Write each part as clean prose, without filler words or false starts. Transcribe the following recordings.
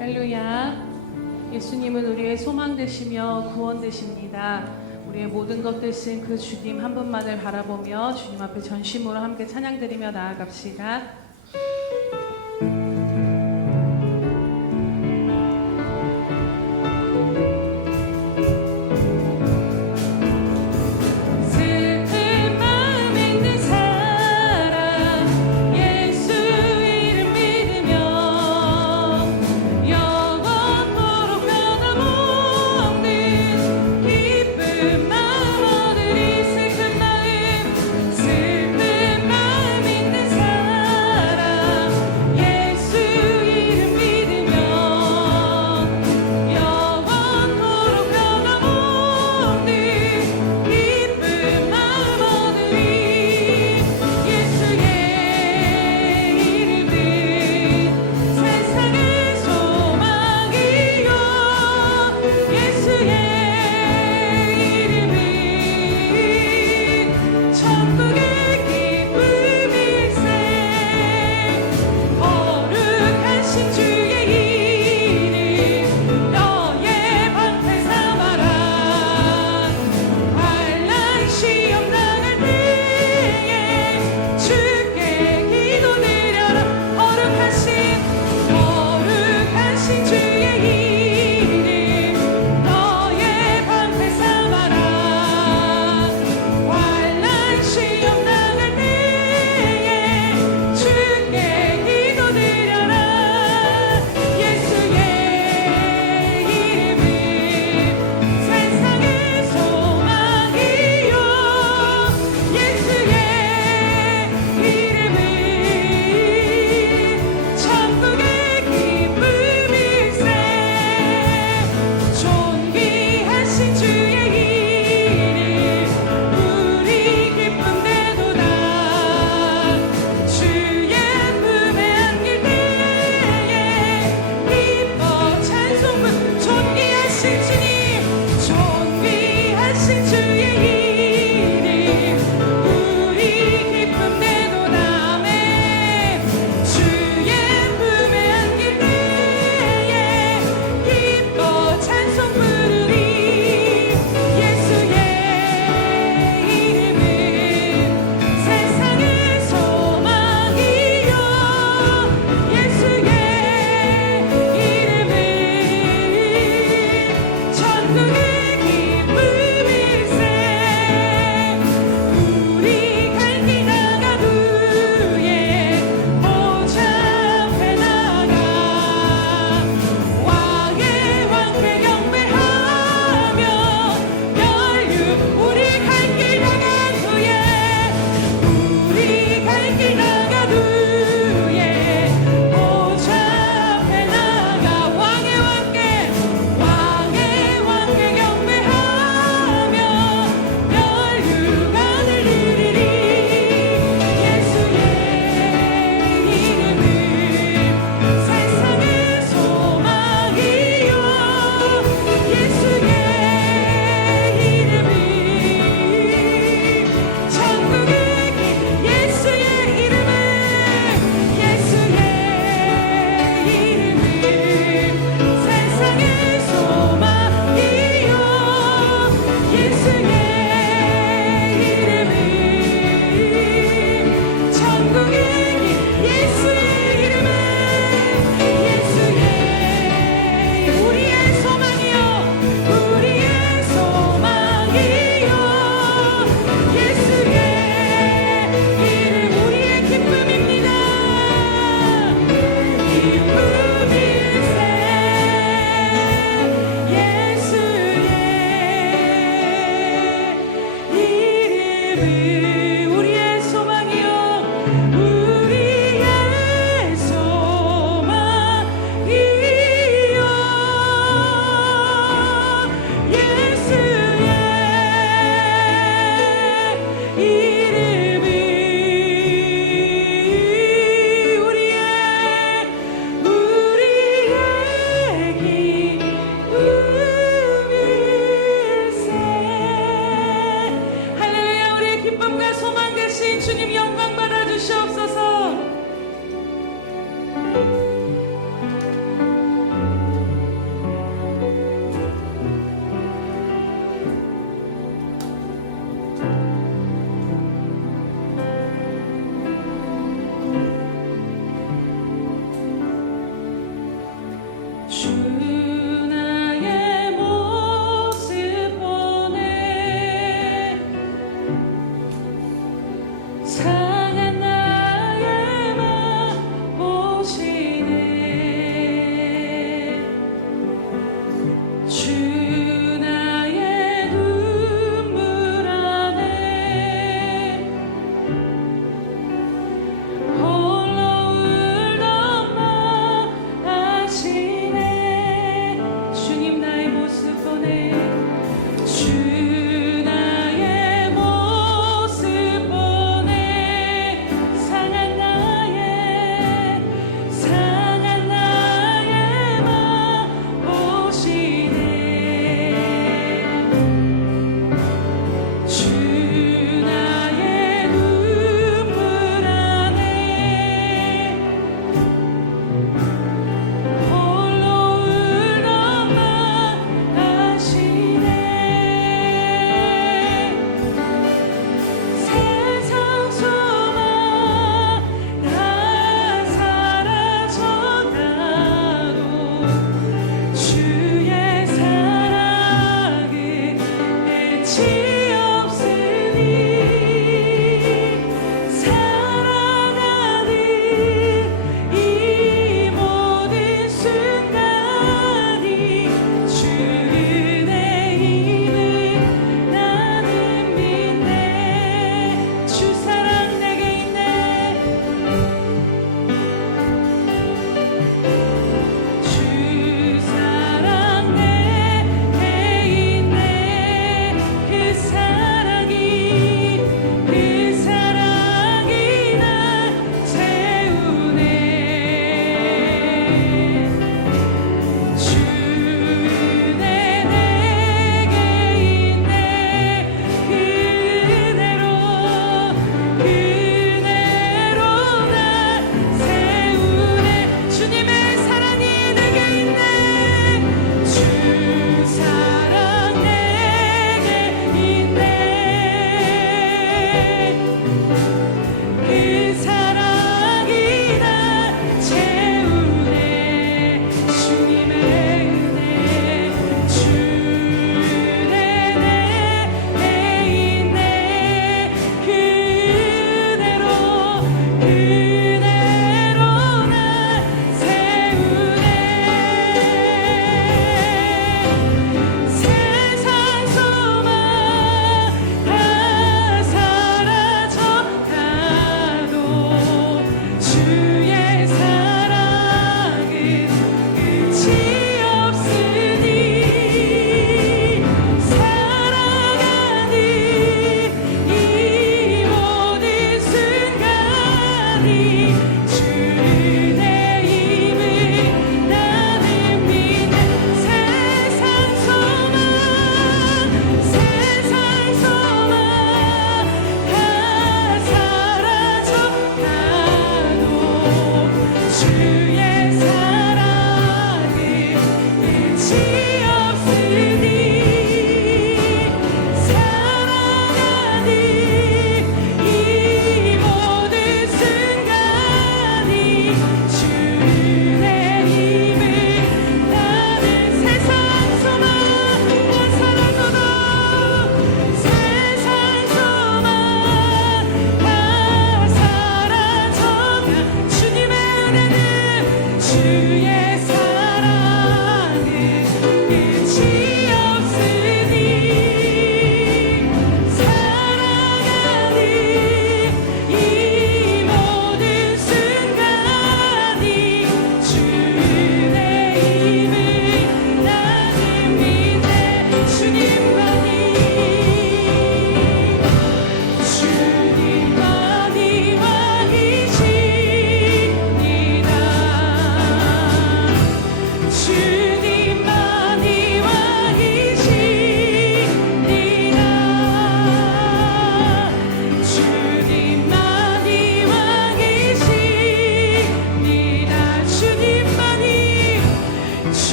할렐루야. 예수님은 우리의 소망 되시며 구원 되십니다. 우리의 모든 것 되신 그 주님 한 분만을 바라보며 주님 앞에 전심으로 함께 찬양드리며 나아갑시다. 사랑하니 이 모든 순간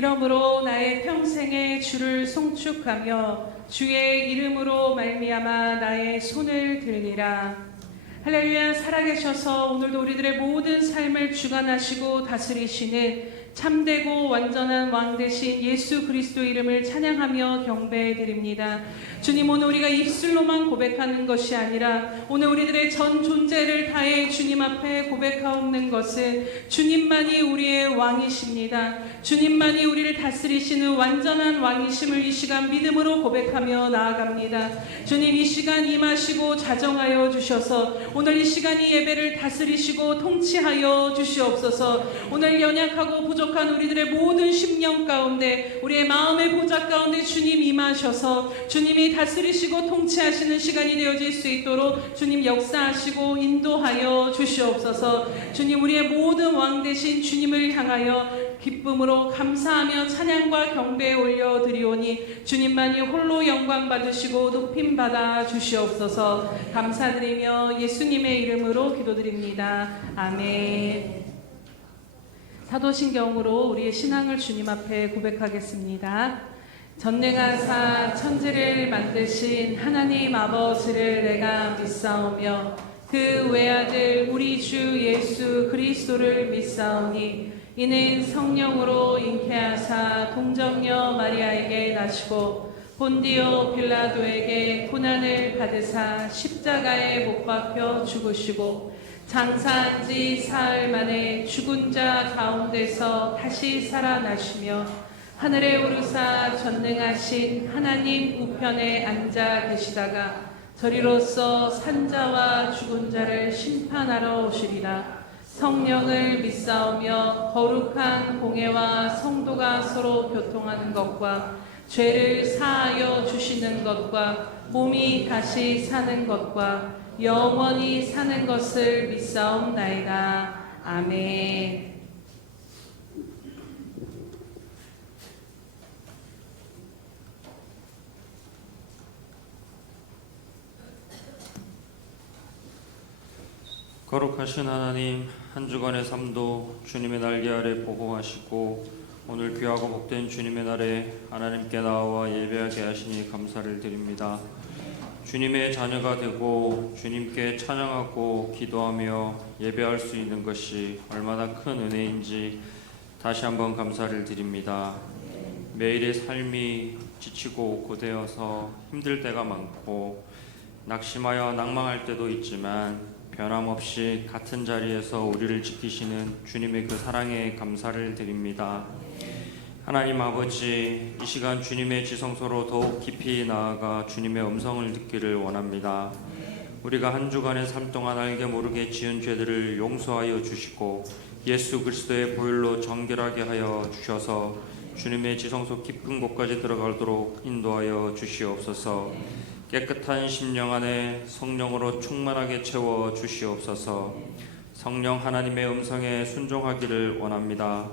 이러므로 나의 평생에 주를 송축하며 주의 이름으로 말미암아 나의 손을 들리라. 할렐루야. 살아계셔서 오늘도 우리들의 모든 삶을 주관하시고 다스리시는 참되고 완전한 왕 되신 예수 그리스도 이름을 찬양하며 경배해 드립니다. 주님, 오늘 우리가 입술로만 고백하는 것이 아니라 오늘 우리들의 전 존재를 다해 주님 앞에 고백하옵는 것은 주님만이 우리의 왕이십니다. 주님만이 우리를 다스리시는 완전한 왕이심을 이 시간 믿음으로 고백하며 나아갑니다. 주님, 이 시간 임하시고 자정하여 주셔서 오늘 이 시간 이 예배를 다스리시고 통치하여 주시옵소서. 오늘 연약하고 부족한 우리들의 모든 심령 가운데, 우리의 마음의 보좌 가운데 주님 임하셔서 주님이 다스리시고 통치하시는 시간이 되어질 수 있도록 주님 역사하시고 인도하여 주시옵소서. 주님, 우리의 모든 왕 되신 주님을 향하여 기쁨으로 감사하며 찬양과 경배에 올려드리오니 주님만이 홀로 영광 받으시고 높임 받아 주시옵소서. 감사드리며 예수님의 이름으로 기도드립니다. 아멘. 사도신경으로 우리의 신앙을 주님 앞에 고백하겠습니다. 전능하사 천지를 만드신 하나님 아버지를 내가 믿사오며 그 외아들 우리 주 예수 그리스도를 믿사오니 이는 성령으로 잉태하사 동정녀 마리아에게 나시고 본디오 빌라도에게 고난을 받으사 십자가에 못 박혀 죽으시고 장사한 지 사흘 만에 죽은 자 가운데서 다시 살아나시며 하늘에 오르사 전능하신 하나님 우편에 앉아 계시다가 저리로서 산자와 죽은 자를 심판하러 오시리라. 성령을 믿사오며 거룩한 공회와 성도가 서로 교통하는 것과 죄를 사하여 주시는 것과 몸이 다시 사는 것과 영원히 사는 것을 믿사옵나이다. 아멘. 거룩하신 하나님, 한 주간의 삶도 주님의 날개 아래 보호하시고 오늘 귀하고 복된 주님의 날에 하나님께 나와 예배하게 하시니 감사를 드립니다. 주님의 자녀가 되고 주님께 찬양하고 기도하며 예배할 수 있는 것이 얼마나 큰 은혜인지 다시 한번 감사를 드립니다. 매일의 삶이 지치고 고되어서 힘들 때가 많고 낙심하여 낭망할 때도 있지만 변함없이 같은 자리에서 우리를 지키시는 주님의 그 사랑에 감사를 드립니다. 하나님 아버지, 이 시간 주님의 지성소로 더욱 깊이 나아가 주님의 음성을 듣기를 원합니다. 우리가 한 주간의 삶 동안 알게 모르게 지은 죄들을 용서하여 주시고 예수 그리스도의 보혈로 정결하게 하여 주셔서 주님의 지성소 깊은 곳까지 들어가도록 인도하여 주시옵소서. 깨끗한 심령 안에 성령으로 충만하게 채워 주시옵소서. 성령 하나님의 음성에 순종하기를 원합니다.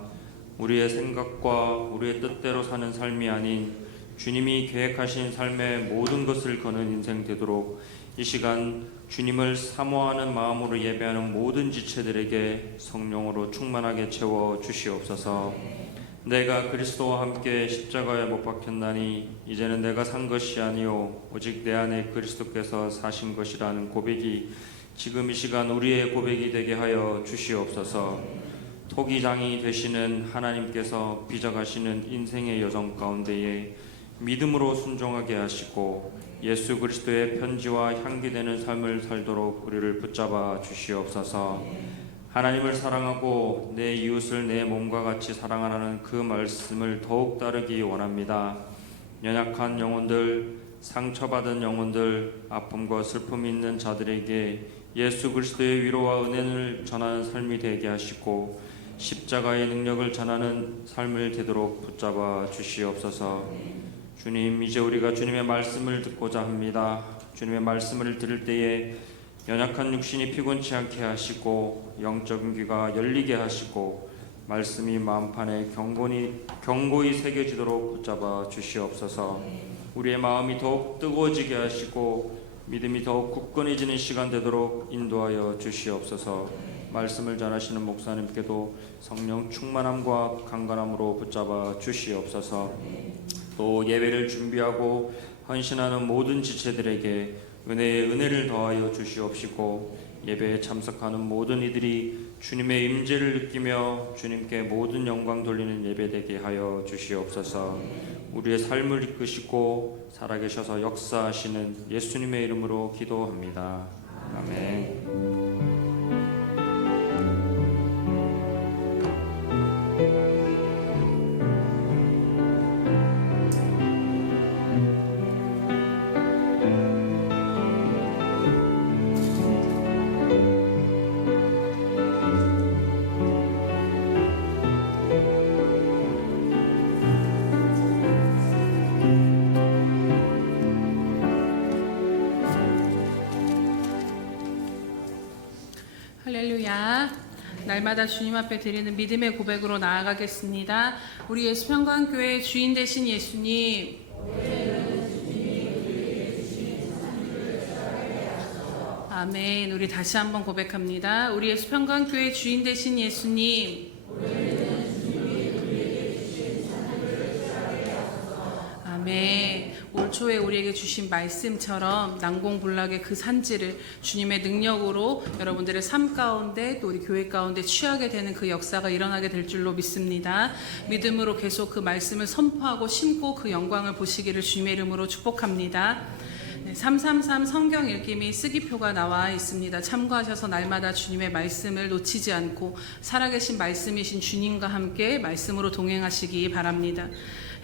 우리의 생각과 우리의 뜻대로 사는 삶이 아닌 주님이 계획하신 삶의 모든 것을 거는 인생 되도록 이 시간 주님을 사모하는 마음으로 예배하는 모든 지체들에게 성령으로 충만하게 채워 주시옵소서. 내가 그리스도와 함께 십자가에 못 박혔나니 이제는 내가 산 것이 아니요 오직 내 안에 그리스도께서 사신 것이라는 고백이 지금 이 시간 우리의 고백이 되게 하여 주시옵소서. 토기장이 되시는 하나님께서 빚어가시는 인생의 여정 가운데에 믿음으로 순종하게 하시고 예수 그리스도의 편지와 향기 되는 삶을 살도록 우리를 붙잡아 주시옵소서. 하나님을 사랑하고 내 이웃을 내 몸과 같이 사랑하라는 그 말씀을 더욱 따르기 원합니다. 연약한 영혼들, 상처받은 영혼들, 아픔과 슬픔이 있는 자들에게 예수 그리스도의 위로와 은혜를 전하는 삶이 되게 하시고 십자가의 능력을 전하는 삶을 되도록 붙잡아 주시옵소서. 주님, 이제 우리가 주님의 말씀을 듣고자 합니다. 주님의 말씀을 들을 때에 연약한 육신이 피곤치 않게 하시고 영적인 귀가 열리게 하시고 말씀이 마음판에 경고히 새겨지도록 붙잡아 주시옵소서. 우리의 마음이 더욱 뜨거워지게 하시고 믿음이 더욱 굳건해지는 시간 되도록 인도하여 주시옵소서. 말씀을 전하시는 목사님께도 성령 충만함과 강건함으로 붙잡아 주시옵소서. 또 예배를 준비하고 헌신하는 모든 지체들에게 은혜의 은혜를 더하여 주시옵시고, 예배에 참석하는 모든 이들이 주님의 임재를 느끼며 주님께 모든 영광 돌리는 예배되게 하여 주시옵소서. 우리의 삶을 이끄시고 살아계셔서 역사하시는 예수님의 이름으로 기도합니다. 아멘. 할렐루야. 날마다 주님 앞에 드리는 믿음의 고백으로 나아가겠습니다. 우리 예수평강교회 주인 되신 예수님, 아멘. 우리 다시 한번 고백합니다. 우리 예수평강교회 주인 되신 예수님, 아멘. 올 초에 우리에게 주신 말씀처럼 난공불락의 그 산지를 주님의 능력으로 여러분들의 삶 가운데 또 우리 교회 가운데 취하게 되는 그 역사가 일어나게 될 줄로 믿습니다. 믿음으로 계속 그 말씀을 선포하고 심고 그 영광을 보시기를 주님의 이름으로 축복합니다. 333 성경 읽기 및 쓰기표가 나와 있습니다. 참고하셔서 날마다 주님의 말씀을 놓치지 않고 살아계신 말씀이신 주님과 함께 말씀으로 동행하시기 바랍니다.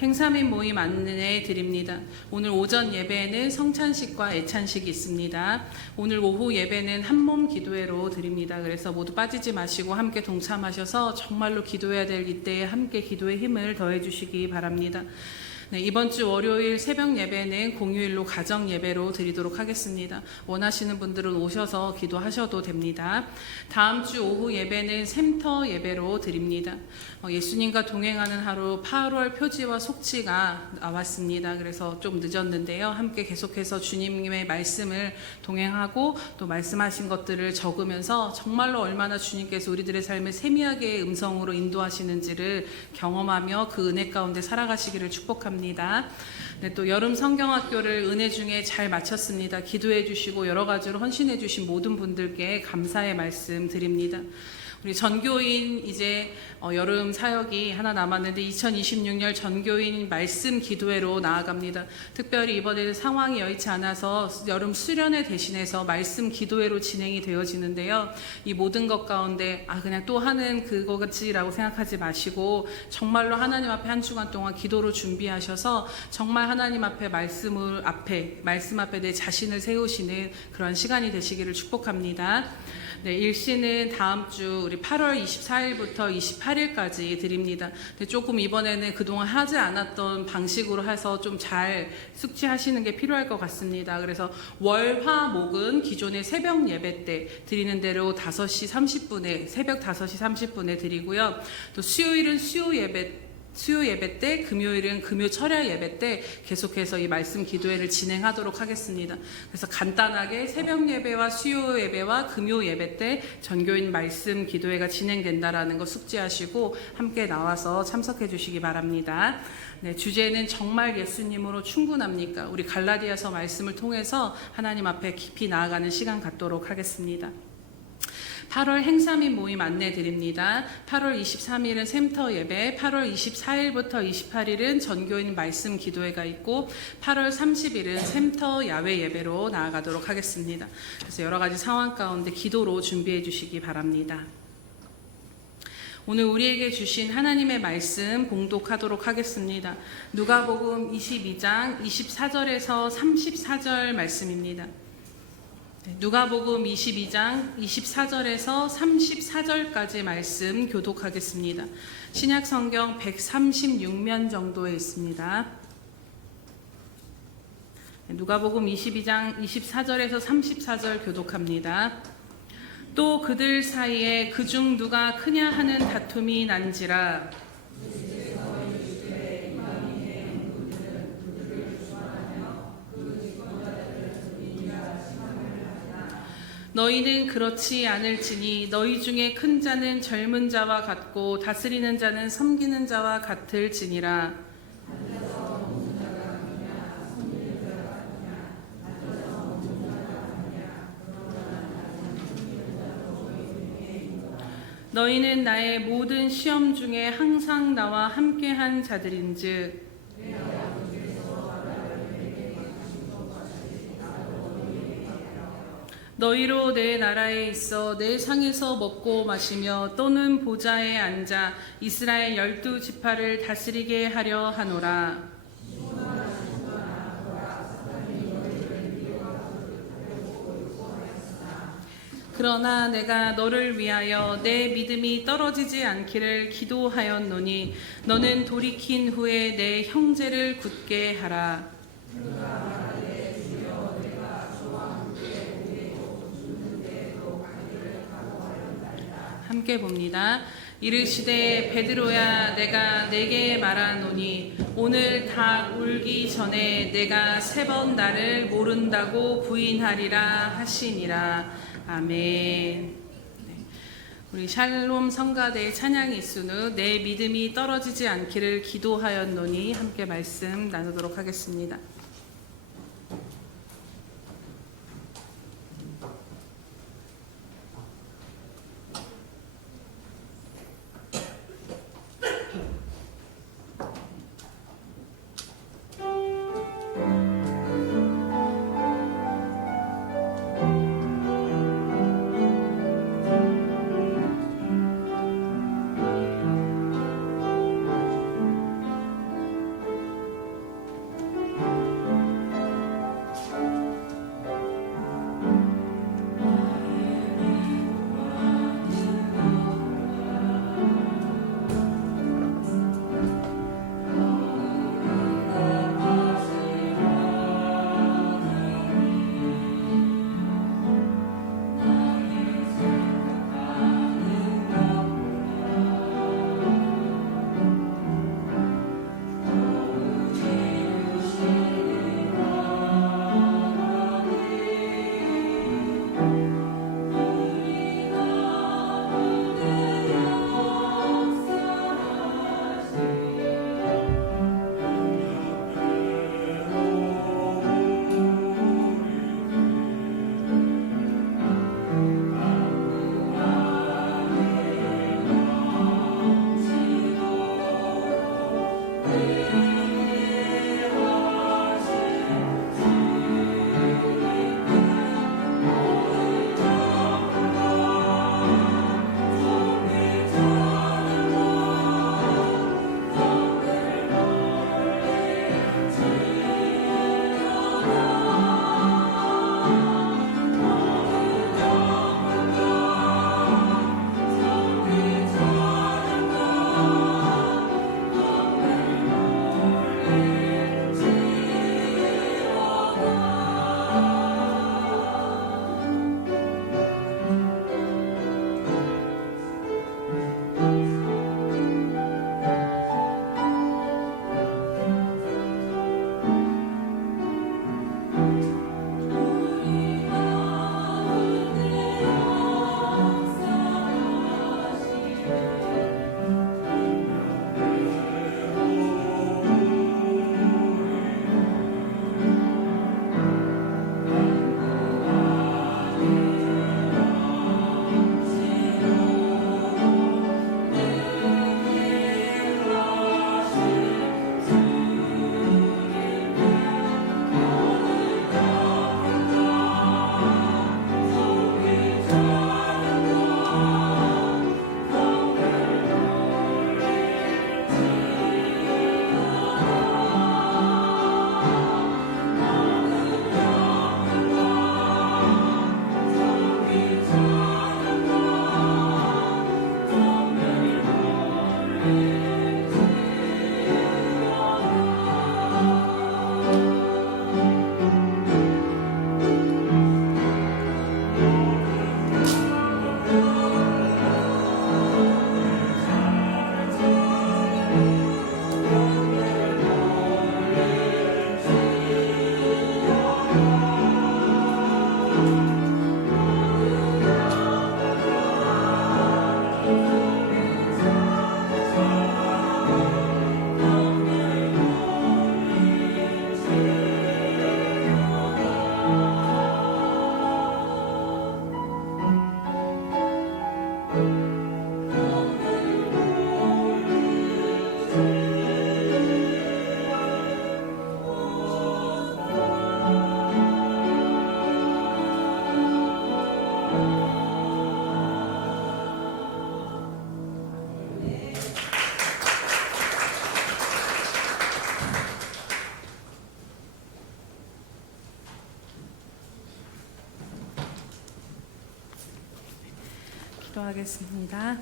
행사 및 모임 안내 드립니다. 오늘 오전 예배에는 성찬식과 애찬식이 있습니다. 오늘 오후 예배는 한몸 기도회로 드립니다. 그래서 모두 빠지지 마시고 함께 동참하셔서 정말로 기도해야 될 이때에 함께 기도의 힘을 더해 주시기 바랍니다. 네, 이번 주 월요일 새벽 예배는 공휴일로 가정 예배로 드리도록 하겠습니다. 원하시는 분들은 오셔서 기도하셔도 됩니다. 다음 주 오후 예배는 샘터 예배로 드립니다. 예수님과 동행하는 하루 8월 표지와 속지가 나왔습니다. 그래서 좀 늦었는데요. 함께 계속해서 주님의 말씀을 동행하고 또 말씀하신 것들을 적으면서 정말로 얼마나 주님께서 우리들의 삶을 세미하게 음성으로 인도하시는지를 경험하며 그 은혜 가운데 살아가시기를 축복합니다. 네, 또 여름 성경학교를 은혜 중에 잘 마쳤습니다. 기도해 주시고 여러 가지로 헌신해 주신 모든 분들께 감사의 말씀 드립니다. 우리 전교인 이제 여름 사역이 하나 남았는데 2026년 전교인 말씀 기도회로 나아갑니다. 특별히 이번에는 상황이 여의치 않아서 여름 수련회 대신해서 말씀 기도회로 진행이 되어지는데요. 이 모든 것 가운데 그냥 또 하는 그거지라고 생각하지 마시고 정말로 하나님 앞에 한 주간 동안 기도로 준비하셔서 정말 하나님 앞에 말씀 앞에 내 자신을 세우시는 그런 시간이 되시기를 축복합니다. 네, 일시는 다음 주 우리 8월 24일부터 28일까지 드립니다. 근데 조금 이번에는 그동안 하지 않았던 방식으로 해서 좀 잘 숙지하시는 게 필요할 것 같습니다. 그래서 월, 화, 목은 기존의 새벽 예배 때 드리는 대로 5시 30분에 새벽 5시 30분에 드리고요. 또 수요일은 수요 예배 때, 금요일은 금요 철야 예배 때 계속해서 이 말씀 기도회를 진행하도록 하겠습니다. 그래서 간단하게 새벽 예배와 수요 예배와 금요 예배 때 전교인 말씀 기도회가 진행된다라는 거 숙지하시고 함께 나와서 참석해 주시기 바랍니다. 네, 주제는 정말 예수님으로 충분합니까? 우리 갈라디아서 말씀을 통해서 하나님 앞에 깊이 나아가는 시간 갖도록 하겠습니다. 8월 행사 및 모임 안내 드립니다. 8월 23일은 샘터 예배, 8월 24일부터 28일은 전교인 말씀 기도회가 있고 8월 30일은 샘터 야외 예배로 나아가도록 하겠습니다. 그래서 여러 가지 상황 가운데 기도로 준비해 주시기 바랍니다. 오늘 우리에게 주신 하나님의 말씀 봉독하도록 하겠습니다. 누가복음 22장 24절에서 34절 말씀입니다. 누가복음 22장 24절에서 34절까지 말씀 교독하겠습니다. 신약성경 136면 정도에 있습니다. 누가복음 22장 24절에서 34절 교독합니다. 또 그들 사이에 그중 누가 크냐 하는 다툼이 난지라. 너희는 그렇지 않을지니 너희 중에 큰 자는 젊은 자와 같고 다스리는 자는 섬기는 자와 같을지니라. 너희는 나의 모든 시험 중에 항상 나와 함께한 자들인즉 너희로 내 나라에 있어 내 상에서 먹고 마시며 또는 보좌에 앉아 이스라엘 12지파를 다스리게 하려 하노라. 그러나 내가 너를 위하여 내 믿음이 떨어지지 않기를 기도하였노니 너는 돌이킨 후에 내 형제를 굳게 하라. 함께 봅니다. 이르시되 베드로야 내가 내게 말하노니 오늘 닭 울기 전에 내가 3번 나를 모른다고 부인하리라 하시니라. 아멘. 네. 우리 샬롬 성가대의 찬양이 있은 후 내 믿음이 떨어지지 않기를 기도하였노니 함께 말씀 나누도록 하겠습니다. 기도하겠습니다.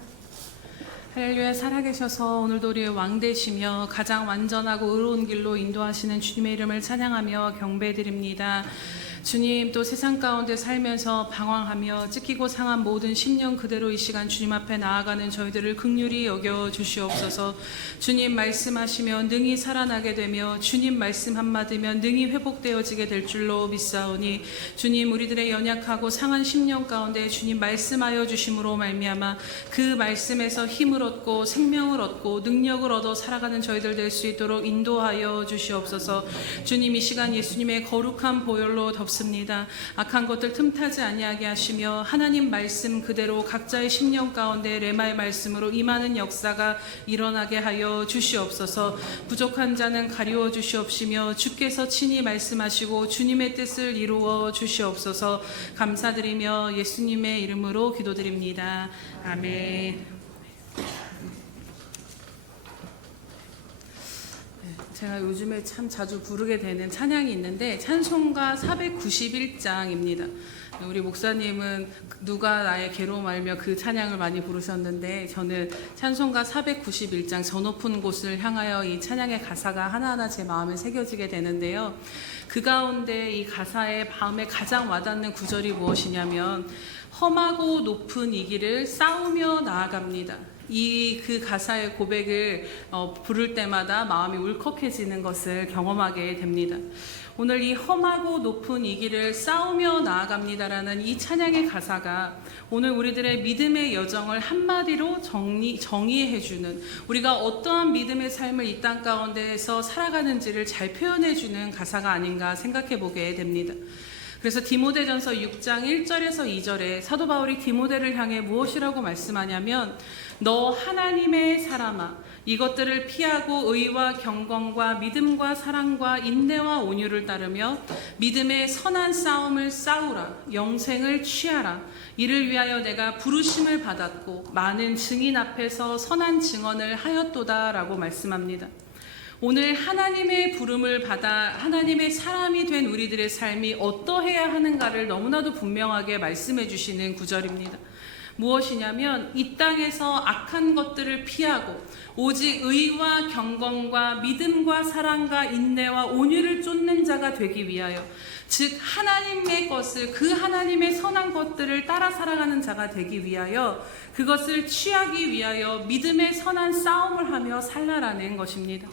할렐루야. 살아계셔서 오늘도 우리의 왕 되시며 가장 완전하고 의로운 길로 인도하시는 주님의 이름을 찬양하며 경배드립니다. 주님, 또 세상 가운데 살면서 방황하며 찢기고 상한 모든 심령 그대로 이 시간 주님 앞에 나아가는 저희들을 긍휼히 여겨 주시옵소서. 주님 말씀하시며 능히 살아나게 되며 주님 말씀 한마디면 능히 회복되어지게 될 줄로 믿사오니 주님, 우리들의 연약하고 상한 심령 가운데 주님 말씀하여 주심으로 말미암아 그 말씀에서 힘을 얻고 생명을 얻고 능력을 얻어 살아가는 저희들 될 수 있도록 인도하여 주시옵소서. 주님, 이 시간 예수님의 거룩한 보혈로 덮습니다. 악한 것들 틈타지 아니하게 하시며 하나님 말씀 그대로 각자의 심령 가운데 레마의 말씀으로 임하는 역사가 일어나게 하여 주시옵소서. 부족한 자는 가리워 주시옵시며 주께서 친히 말씀하시고 주님의 뜻을 이루어 주시옵소서. 감사드리며 예수님의 이름으로 기도드립니다. 아멘. 제가 요즘에 참 자주 부르게 되는 찬양이 있는데 찬송가 491장입니다. 우리 목사님은 누가 나의 괴로움 알며 그 찬양을 많이 부르셨는데 저는 찬송가 491장 저 높은 곳을 향하여 이 찬양의 가사가 하나하나 제 마음에 새겨지게 되는데요. 그 가운데 이 가사의 마음에 가장 와닿는 구절이 무엇이냐면 험하고 높은 이 길을 싸우며 나아갑니다. 그 가사의 고백을 부를 때마다 마음이 울컥해지는 것을 경험하게 됩니다. 오늘 이 험하고 높은 이 길을 싸우며 나아갑니다라는 이 찬양의 가사가 오늘 우리들의 믿음의 여정을 한마디로 정의해주는, 우리가 어떠한 믿음의 삶을 이 땅 가운데에서 살아가는지를 잘 표현해주는 가사가 아닌가 생각해보게 됩니다. 그래서 디모데전서 6장 1절에서 2절에 사도 바울이 디모데를 향해 무엇이라고 말씀하냐면 너 하나님의 사람아 이것들을 피하고 의와 경건과 믿음과 사랑과 인내와 온유를 따르며 믿음의 선한 싸움을 싸우라. 영생을 취하라. 이를 위하여 내가 부르심을 받았고 많은 증인 앞에서 선한 증언을 하였도다 라고 말씀합니다. 오늘 하나님의 부름을 받아 하나님의 사람이 된 우리들의 삶이 어떠해야 하는가를 너무나도 분명하게 말씀해 주시는 구절입니다. 무엇이냐면 이 땅에서 악한 것들을 피하고 오직 의와 경건과 믿음과 사랑과 인내와 온유를 쫓는 자가 되기 위하여, 즉 하나님의 것을, 그 하나님의 선한 것들을 따라 살아가는 자가 되기 위하여 그것을 취하기 위하여 믿음의 선한 싸움을 하며 살라라는 것입니다.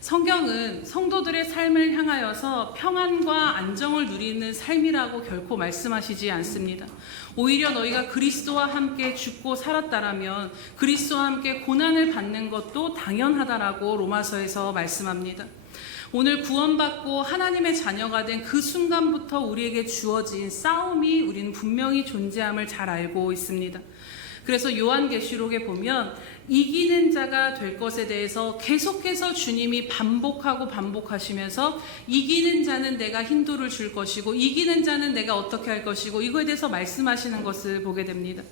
성경은 성도들의 삶을 향하여서 평안과 안정을 누리는 삶이라고 결코 말씀하시지 않습니다. 오히려 너희가 그리스도와 함께 죽고 살았다라면 그리스도와 함께 고난을 받는 것도 당연하다라고 로마서에서 말씀합니다. 오늘 구원받고 하나님의 자녀가 된 그 순간부터 우리에게 주어진 싸움이 우리는 분명히 존재함을 잘 알고 있습니다. 그래서 요한계시록에 보면 이기는 자가 될 것에 대해서 계속해서 주님이 반복하시면서 이기는 자는 내가 힌도를 줄 것이고 이기는 자는 내가 어떻게 할 것이고 이거에 대해서 말씀하시는 것을 보게 됩니다.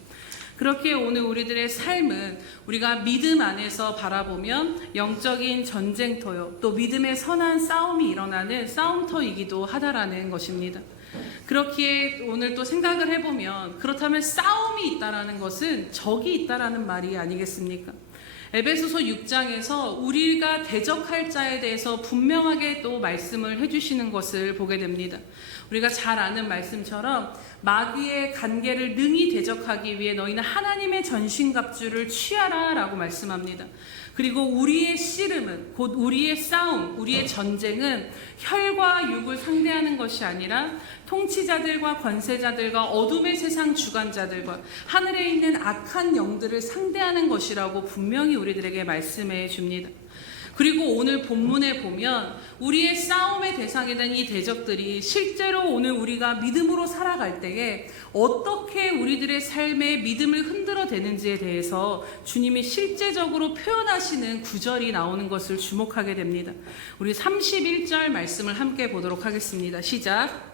그렇게 오늘 우리들의 삶은 우리가 믿음 안에서 바라보면 영적인 전쟁터요, 또 믿음의 선한 싸움이 일어나는 싸움터이기도 하다라는 것입니다. 그렇기에 오늘 또 생각을 해보면 그렇다면 싸움이 있다라는 것은 적이 있다라는 말이 아니겠습니까? 에베소서 6장에서 우리가 대적할 자에 대해서 분명하게 또 말씀을 해주시는 것을 보게 됩니다. 우리가 잘 아는 말씀처럼 마귀의 간계를 능히 대적하기 위해 너희는 하나님의 전신갑주를 취하라 라고 말씀합니다. 그리고 우리의 씨름은, 곧 우리의 싸움, 우리의 전쟁은 혈과 육을 상대하는 것이 아니라 통치자들과 권세자들과 어둠의 세상 주관자들과 하늘에 있는 악한 영들을 상대하는 것이라고 분명히 우리들에게 말씀해 줍니다. 그리고 오늘 본문에 보면 우리의 싸움의 대상이 된 이 대적들이 실제로 오늘 우리가 믿음으로 살아갈 때에 어떻게 우리들의 삶의 믿음을 흔들어대는지에 대해서 주님이 실제적으로 표현하시는 구절이 나오는 것을 주목하게 됩니다. 우리 31절 말씀을 함께 보도록 하겠습니다. 시작.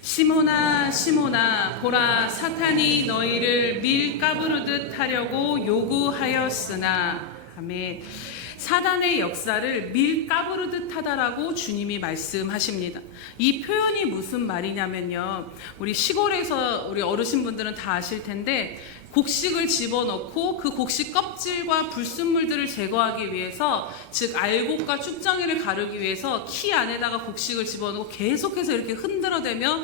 시몬아 시몬아 보라 사탄이 너희를 밀 까부르듯 하려고 요구하였으나. 아멘. 사단의 역사를 밀 까부르듯 하다라고 주님이 말씀하십니다. 이 표현이 무슨 말이냐면요, 우리 시골에서 우리 어르신분들은 다 아실 텐데, 곡식을 집어넣고 그 곡식 껍질과 불순물들을 제거하기 위해서, 즉 알곡과 쭉정이를 가르기 위해서 키 안에다가 곡식을 집어넣고 계속해서 이렇게 흔들어대며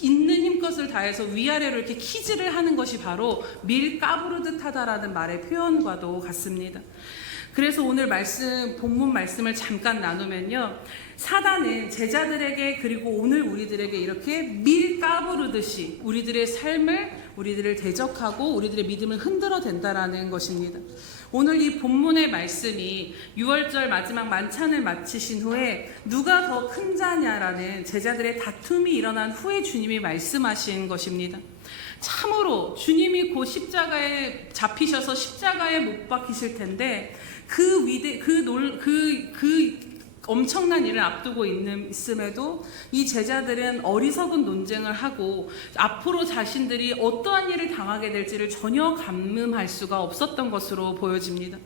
있는 힘껏을 다해서 위아래로 이렇게 키질을 하는 것이 바로 밀 까부르듯 하다라는 말의 표현과도 같습니다. 그래서 오늘 본문 말씀을 잠깐 나누면요, 사단은 제자들에게 그리고 오늘 우리들에게 이렇게 밀 까부르듯이 우리들의 삶을, 우리들을 대적하고 우리들의 믿음을 흔들어 댄다라는 것입니다. 오늘 이 본문의 말씀이 6월절 마지막 만찬을 마치신 후에 누가 더 큰 자냐라는 제자들의 다툼이 일어난 후에 주님이 말씀하신 것입니다. 참으로 주님이 곧 십자가에 잡히셔서 십자가에 못 박히실 텐데 그 엄청난 일을 앞두고 있음에도 이 제자들은 어리석은 논쟁을 하고 앞으로 자신들이 어떠한 일을 당하게 될지를 전혀 감음할 수가 없었던 것으로 보여집니다.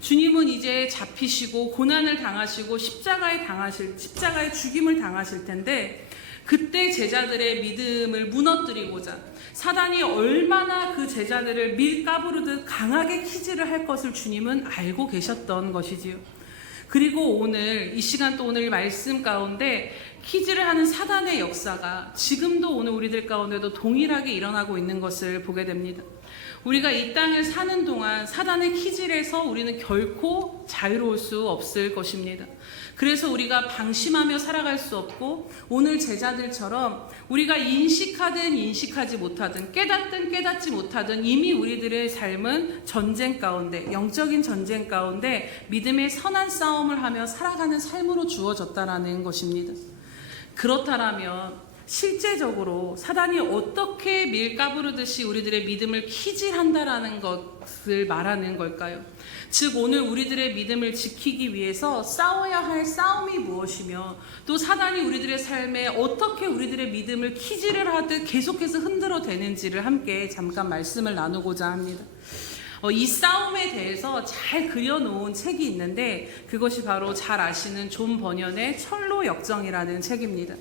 주님은 이제 잡히시고 고난을 당하시고 십자가의 죽임을 당하실 텐데, 그때 제자들의 믿음을 무너뜨리고자 사단이 얼마나 그 제자들을 밀 까부르듯 강하게 키질을 할 것을 주님은 알고 계셨던 것이지요. 그리고 오늘 이 시간 또 오늘 말씀 가운데 키질을 하는 사단의 역사가 지금도 오늘 우리들 가운데도 동일하게 일어나고 있는 것을 보게 됩니다. 우리가 이 땅을 사는 동안 사단의 키질에서 우리는 결코 자유로울 수 없을 것입니다. 그래서 우리가 방심하며 살아갈 수 없고, 오늘 제자들처럼 우리가 인식하든 인식하지 못하든 깨닫든 깨닫지 못하든 이미 우리들의 삶은 전쟁 가운데, 영적인 전쟁 가운데 믿음의 선한 싸움을 하며 살아가는 삶으로 주어졌다라는 것입니다. 그렇다면 실제적으로 사단이 어떻게 밀 까부르듯이 우리들의 믿음을 키질한다라는 것을 말하는 걸까요? 즉 오늘 우리들의 믿음을 지키기 위해서 싸워야 할 싸움이 무엇이며, 또 사단이 우리들의 삶에 어떻게 우리들의 믿음을 키질을 하듯 계속해서 흔들어 대는지를 함께 잠깐 말씀을 나누고자 합니다. 이 싸움에 대해서 잘 그려놓은 책이 있는데, 그것이 바로 잘 아시는 존 버년의 철로 역정이라는 책입니다.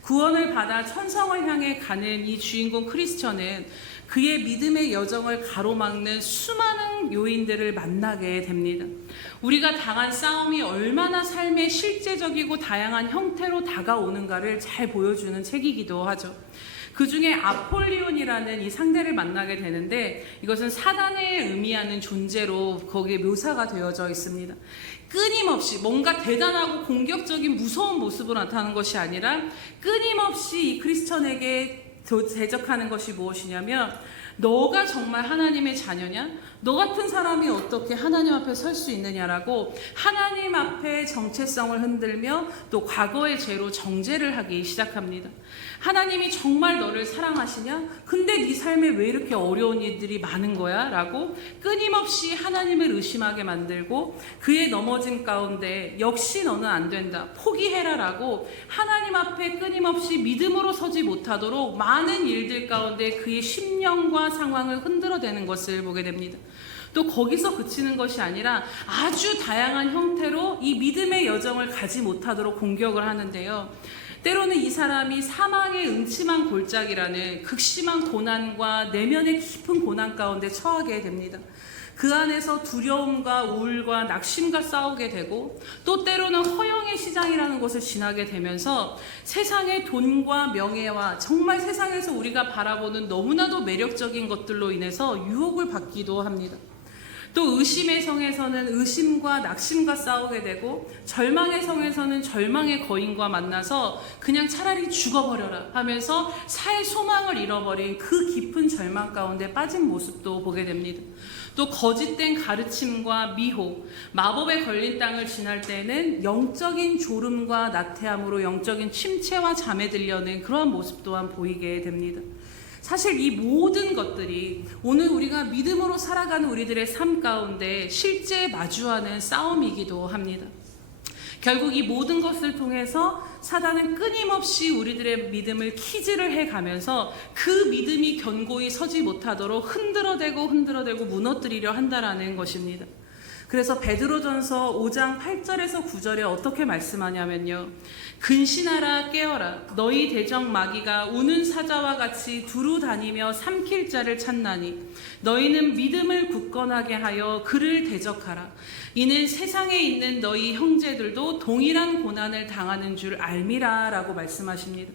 구원을 받아 천성을 향해 가는 이 주인공 크리스천은 그의 믿음의 여정을 가로막는 수많은 요인들을 만나게 됩니다. 우리가 당한 싸움이 얼마나 삶의 실제적이고 다양한 형태로 다가오는가를 잘 보여주는 책이기도 하죠. 그 중에 아폴리온이라는 이 상대를 만나게 되는데, 이것은 사단을 의미하는 존재로 거기에 묘사가 되어져 있습니다. 끊임없이 뭔가 대단하고 공격적인 무서운 모습으로 나타나는 것이 아니라 끊임없이 이 크리스천에게 대적하는 것이 무엇이냐면, 너가 정말 하나님의 자녀냐? 너 같은 사람이 어떻게 하나님 앞에 설 수 있느냐라고 하나님 앞에 정체성을 흔들며 또 과거의 죄로 정죄를 하기 시작합니다. 하나님이 정말 너를 사랑하시냐? 근데 네 삶에 왜 이렇게 어려운 일들이 많은 거야? 라고 끊임없이 하나님을 의심하게 만들고, 그의 넘어짐 가운데 역시 너는 안 된다, 포기해라 라고 하나님 앞에 끊임없이 믿음으로 서지 못하도록 많은 일들 가운데 그의 심령과 상황을 흔들어대는 것을 보게 됩니다. 또 거기서 그치는 것이 아니라 아주 다양한 형태로 이 믿음의 여정을 가지 못하도록 공격을 하는데요. 때로는 이 사람이 사망의 음침한 골짜기라는 극심한 고난과 내면의 깊은 고난 가운데 처하게 됩니다. 그 안에서 두려움과 우울과 낙심과 싸우게 되고, 또 때로는 허영의 시장이라는 곳을 지나게 되면서 세상의 돈과 명예와 정말 세상에서 우리가 바라보는 너무나도 매력적인 것들로 인해서 유혹을 받기도 합니다. 또 의심의 성에서는 의심과 낙심과 싸우게 되고, 절망의 성에서는 절망의 거인과 만나서 그냥 차라리 죽어버려라 하면서 살 소망을 잃어버린 그 깊은 절망 가운데 빠진 모습도 보게 됩니다. 또 거짓된 가르침과 미혹, 마법에 걸린 땅을 지날 때는 영적인 졸음과 나태함으로 영적인 침체와 잠에 들려는 그러한 모습 또한 보이게 됩니다. 사실 이 모든 것들이 오늘 우리가 믿음으로 살아가는 우리들의 삶 가운데 실제 마주하는 싸움이기도 합니다. 결국 이 모든 것을 통해서 사단은 끊임없이 우리들의 믿음을 키질을 해가면서 그 믿음이 견고히 서지 못하도록 흔들어대고 무너뜨리려 한다라는 것입니다. 그래서 베드로전서 5장 8절에서 9절에 어떻게 말씀하냐면요. 근신하라 깨어라 너희 대적 마귀가 우는 사자와 같이 두루 다니며 삼킬 자를 찾나니 너희는 믿음을 굳건하게 하여 그를 대적하라. 이는 세상에 있는 너희 형제들도 동일한 고난을 당하는 줄 알미라 라고 말씀하십니다.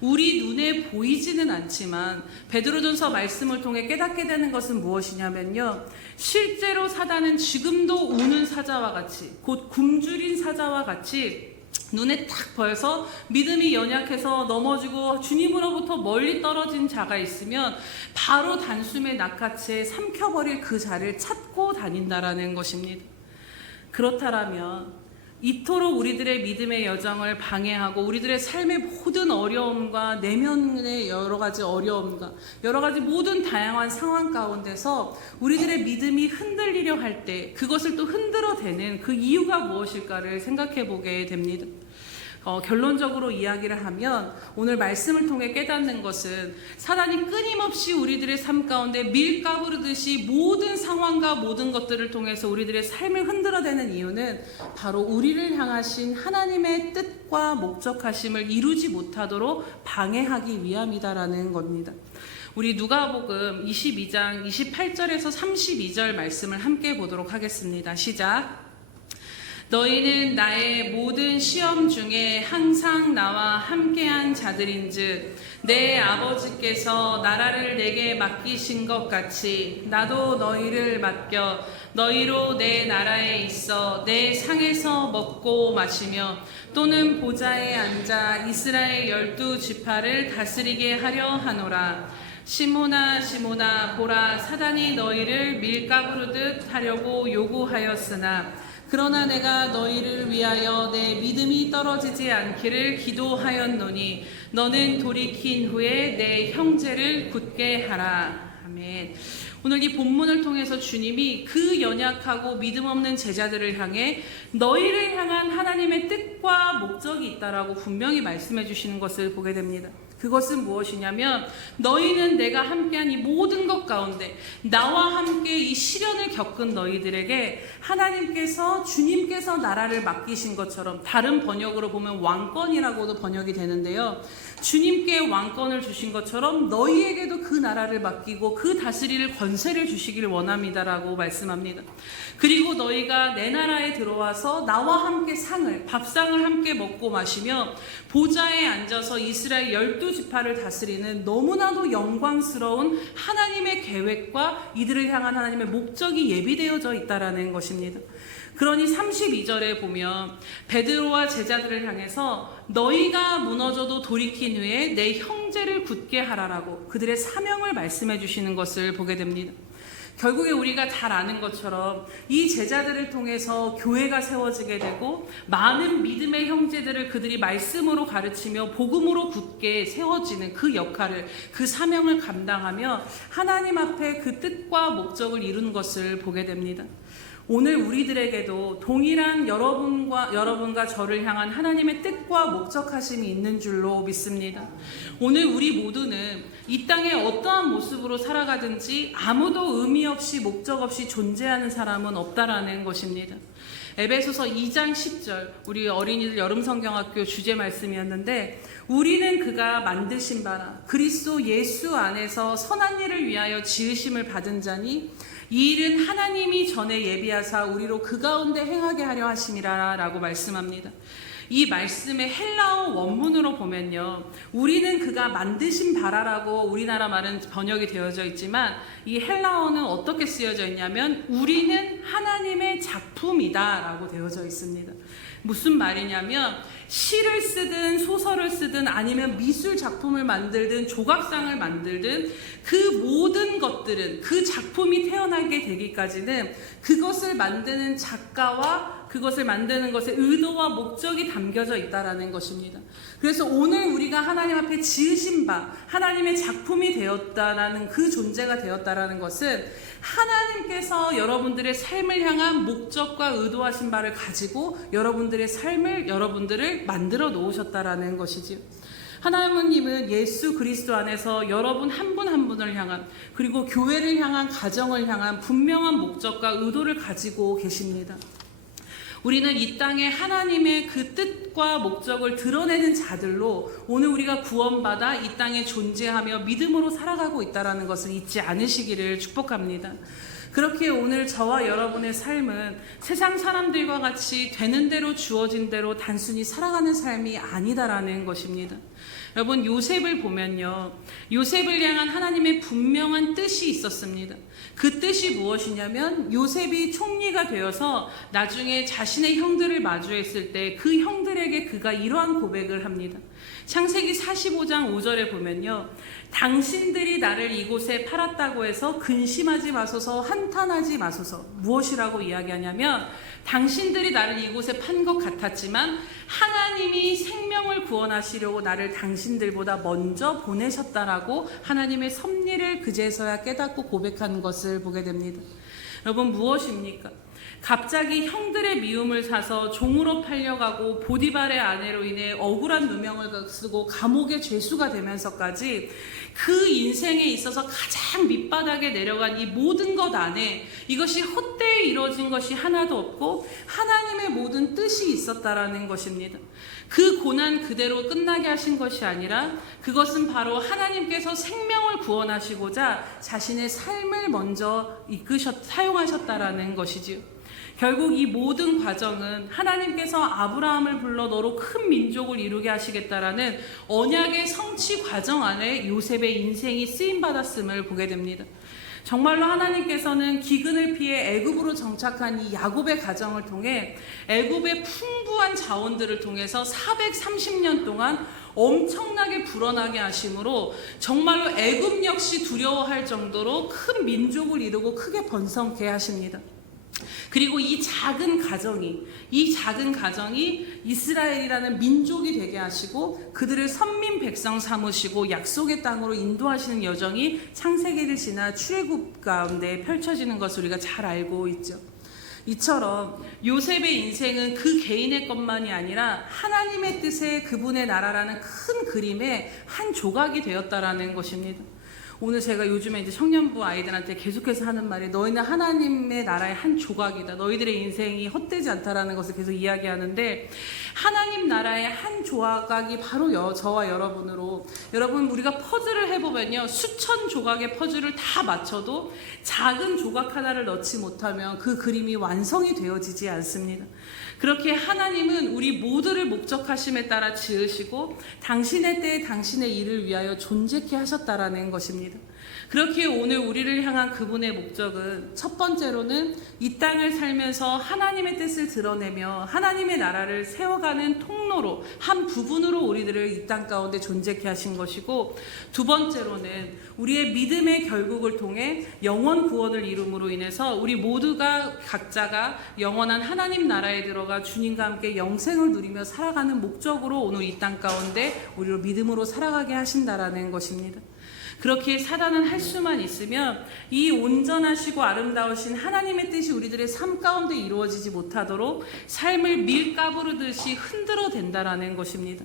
우리 눈에 보이지는 않지만 베드로전서 말씀을 통해 깨닫게 되는 것은 무엇이냐면요. 실제로 사단은 지금도 우는 사자와 같이 곧 굶주린 사자와 같이 눈에 딱 보여서 믿음이 연약해서 넘어지고 주님으로부터 멀리 떨어진 자가 있으면 바로 단숨에 낚아채 삼켜버릴 그 자를 찾고 다닌다라는 것입니다. 그렇다면 이토록 우리들의 믿음의 여정을 방해하고 우리들의 삶의 모든 어려움과 내면의 여러 가지 어려움과 여러 가지 모든 다양한 상황 가운데서 우리들의 믿음이 흔들리려 할 때 그것을 또 흔들어대는 그 이유가 무엇일까를 생각해 보게 됩니다. 결론적으로 이야기를 하면 오늘 말씀을 통해 깨닫는 것은 사단이 끊임없이 우리들의 삶 가운데 밀가부르듯이 모든 상황과 모든 것들을 통해서 우리들의 삶을 흔들어대는 이유는 바로 우리를 향하신 하나님의 뜻과 목적하심을 이루지 못하도록 방해하기 위함이다라는 겁니다. 우리 누가복음 22장 28절에서 32절 말씀을 함께 보도록 하겠습니다. 시작. 너희는 나의 모든 시험 중에 항상 나와 함께한 자들인즉 내 아버지께서 나라를 내게 맡기신 것 같이 나도 너희를 맡겨 너희로 내 나라에 있어 내 상에서 먹고 마시며 또는 보좌에 앉아 이스라엘 12지파를 다스리게 하려 하노라. 시몬아 시몬아 보라 사단이 너희를 밀가부르듯 하려고 요구하였으나 그러나 내가 너희를 위하여 내 믿음이 떨어지지 않기를 기도하였노니 너는 돌이킨 후에 내 형제를 굳게 하라. 아멘. 오늘 이 본문을 통해서 주님이 그 연약하고 믿음 없는 제자들을 향해 너희를 향한 하나님의 뜻과 목적이 있다라고 분명히 말씀해 주시는 것을 보게 됩니다. 그것은 무엇이냐면 너희는 내가 함께한 이 모든 것 가운데 나와 함께 이 시련을 겪은 너희들에게 하나님께서 주님께서 나라를 맡기신 것처럼 다른 번역으로 보면 왕권이라고도 번역이 되는데요. 주님께 왕권을 주신 것처럼 너희에게도 그 나라를 맡기고 그 다스릴 권세를 주시길 원합니다라고 말씀합니다. 그리고 너희가 내 나라에 들어와서 나와 함께 밥상을 함께 먹고 마시며 보좌에 앉아서 이스라엘 12지파를 다스리는 너무나도 영광스러운 하나님의 계획과 이들을 향한 하나님의 목적이 예비되어져 있다라는 것입니다. 그러니 32절에 보면 베드로와 제자들을 향해서 너희가 무너져도 돌이킨 후에 내 형제를 굳게 하라라고 그들의 사명을 말씀해 주시는 것을 보게 됩니다. 결국에 우리가 잘 아는 것처럼 이 제자들을 통해서 교회가 세워지게 되고 많은 믿음의 형제들을 그들이 말씀으로 가르치며 복음으로 굳게 세워지는 그 역할을 그 사명을 감당하며 하나님 앞에 그 뜻과 목적을 이룬 것을 보게 됩니다. 오늘 우리들에게도 동일한 여러분과 저를 향한 하나님의 뜻과 목적하심이 있는 줄로 믿습니다. 오늘 우리 모두는 이 땅에 어떠한 모습으로 살아가든지 아무도 의미 없이 목적 없이 존재하는 사람은 없다라는 것입니다. 에베소서 2장 10절 우리 어린이들 여름성경학교 주제 말씀이었는데 우리는 그가 만드신 바라 그리스도 예수 안에서 선한 일을 위하여 지으심을 받은 자니 이 일은 하나님이 전에 예비하사 우리로 그 가운데 행하게 하려 하심이라 라고 말씀합니다. 이 말씀의 헬라어 원문으로 보면요, 우리는 그가 만드신 바라라고 우리나라 말은 번역이 되어져 있지만 이 헬라어는 어떻게 쓰여져 있냐면 우리는 하나님의 작품이다 라고 되어져 있습니다. 무슨 말이냐면 시를 쓰든 소설을 쓰든 아니면 미술 작품을 만들든 조각상을 만들든 그 모든 것들은 그 작품이 태어나게 되기까지는 그것을 만드는 작가와 그것을 만드는 것에 의도와 목적이 담겨져 있다라는 것입니다. 그래서 오늘 우리가 하나님 앞에 지으신 바 하나님의 작품이 되었다라는 그 존재가 되었다라는 것은 하나님께서 여러분들의 삶을 향한 목적과 의도하신 바를 가지고 여러분들의 삶을 여러분들을 만들어 놓으셨다라는 것이지요. 하나님은 예수 그리스도 안에서 여러분 한 분 한 분을 향한, 그리고 교회를 향한, 가정을 향한 분명한 목적과 의도를 가지고 계십니다. 우리는 이 땅에 하나님의 그 뜻과 목적을 드러내는 자들로 오늘 우리가 구원받아 이 땅에 존재하며 믿음으로 살아가고 있다는 것을 잊지 않으시기를 축복합니다. 그렇게 오늘 저와 여러분의 삶은 세상 사람들과 같이 되는 대로 주어진 대로 단순히 살아가는 삶이 아니다라는 것입니다. 여러분, 요셉을 보면요, 요셉을 향한 하나님의 분명한 뜻이 있었습니다. 그 뜻이 무엇이냐면 요셉이 총리가 되어서 나중에 자신의 형들을 마주했을 때 그 형들에게 그가 이러한 고백을 합니다. 창세기 45장 5절에 보면요, 당신들이 나를 이곳에 팔았다고 해서 근심하지 마소서, 한탄하지 마소서. 무엇이라고 이야기하냐면 당신들이 나를 이곳에 판 것 같았지만 하나님이 생명을 구원하시려고 나를 당신들보다 먼저 보내셨다라고 하나님의 섭리를 그제서야 깨닫고 고백한 것을 보게 됩니다. 여러분, 무엇입니까? 갑자기 형들의 미움을 사서 종으로 팔려가고 보디발의 아내로 인해 억울한 누명을 쓰고 감옥의 죄수가 되면서까지 그 인생에 있어서 가장 밑바닥에 내려간 이 모든 것 안에 이것이 헛되이 이루어진 것이 하나도 없고 하나님의 모든 뜻이 있었다라는 것입니다. 그 고난 그대로 끝나게 하신 것이 아니라 그것은 바로 하나님께서 생명을 구원하시고자 자신의 삶을 먼저 사용하셨다라는 것이지요. 결국 이 모든 과정은 하나님께서 아브라함을 불러 너로 큰 민족을 이루게 하시겠다라는 언약의 성취 과정 안에 요셉의 인생이 쓰임받았음을 보게 됩니다. 정말로 하나님께서는 기근을 피해 애굽으로 정착한 이 야곱의 가정을 통해 애굽의 풍부한 자원들을 통해서 430년 동안 엄청나게 불어나게 하심으로 정말로 애굽 역시 두려워할 정도로 큰 민족을 이루고 크게 번성케 하십니다. 그리고 이 작은 가정이 이스라엘이라는 민족이 되게 하시고 그들을 선민 백성 삼으시고 약속의 땅으로 인도하시는 여정이 창세기를 지나 출애굽 가운데 펼쳐지는 것을 우리가 잘 알고 있죠. 이처럼 요셉의 인생은 그 개인의 것만이 아니라 하나님의 뜻에 그분의 나라라는 큰 그림의 한 조각이 되었다라는 것입니다. 오늘 제가 요즘에 이제 청년부 아이들한테 계속해서 하는 말이 너희는 하나님의 나라의 한 조각이다. 너희들의 인생이 헛되지 않다라는 것을 계속 이야기하는데 하나님 나라의 한 조각이 바로 저와 여러분으로 여러분 우리가 퍼즐을 해보면요 수천 조각의 퍼즐을 다 맞춰도 작은 조각 하나를 넣지 못하면 그 그림이 완성이 되어지지 않습니다. 그렇게 하나님은 우리 모두를 목적하심에 따라 지으시고 당신의 때에 당신의 일을 위하여 존재케 하셨다라는 것입니다. 그렇게 오늘 우리를 향한 그분의 목적은 첫 번째로는 이 땅을 살면서 하나님의 뜻을 드러내며 하나님의 나라를 세워가는 통로로 한 부분으로 우리들을 이 땅 가운데 존재케 하신 것이고 두 번째로는 우리의 믿음의 결국을 통해 영원 구원을 이룸으로 인해서 우리 모두가 각자가 영원한 하나님 나라에 들어가 주님과 함께 영생을 누리며 살아가는 목적으로 오늘 이 땅 가운데 우리를 믿음으로 살아가게 하신다라는 것입니다. 그렇게 사단은 할 수만 있으면 이 온전하시고 아름다우신 하나님의 뜻이 우리들의 삶 가운데 이루어지지 못하도록 삶을 밀가부르듯이 흔들어 댄다라는 것입니다.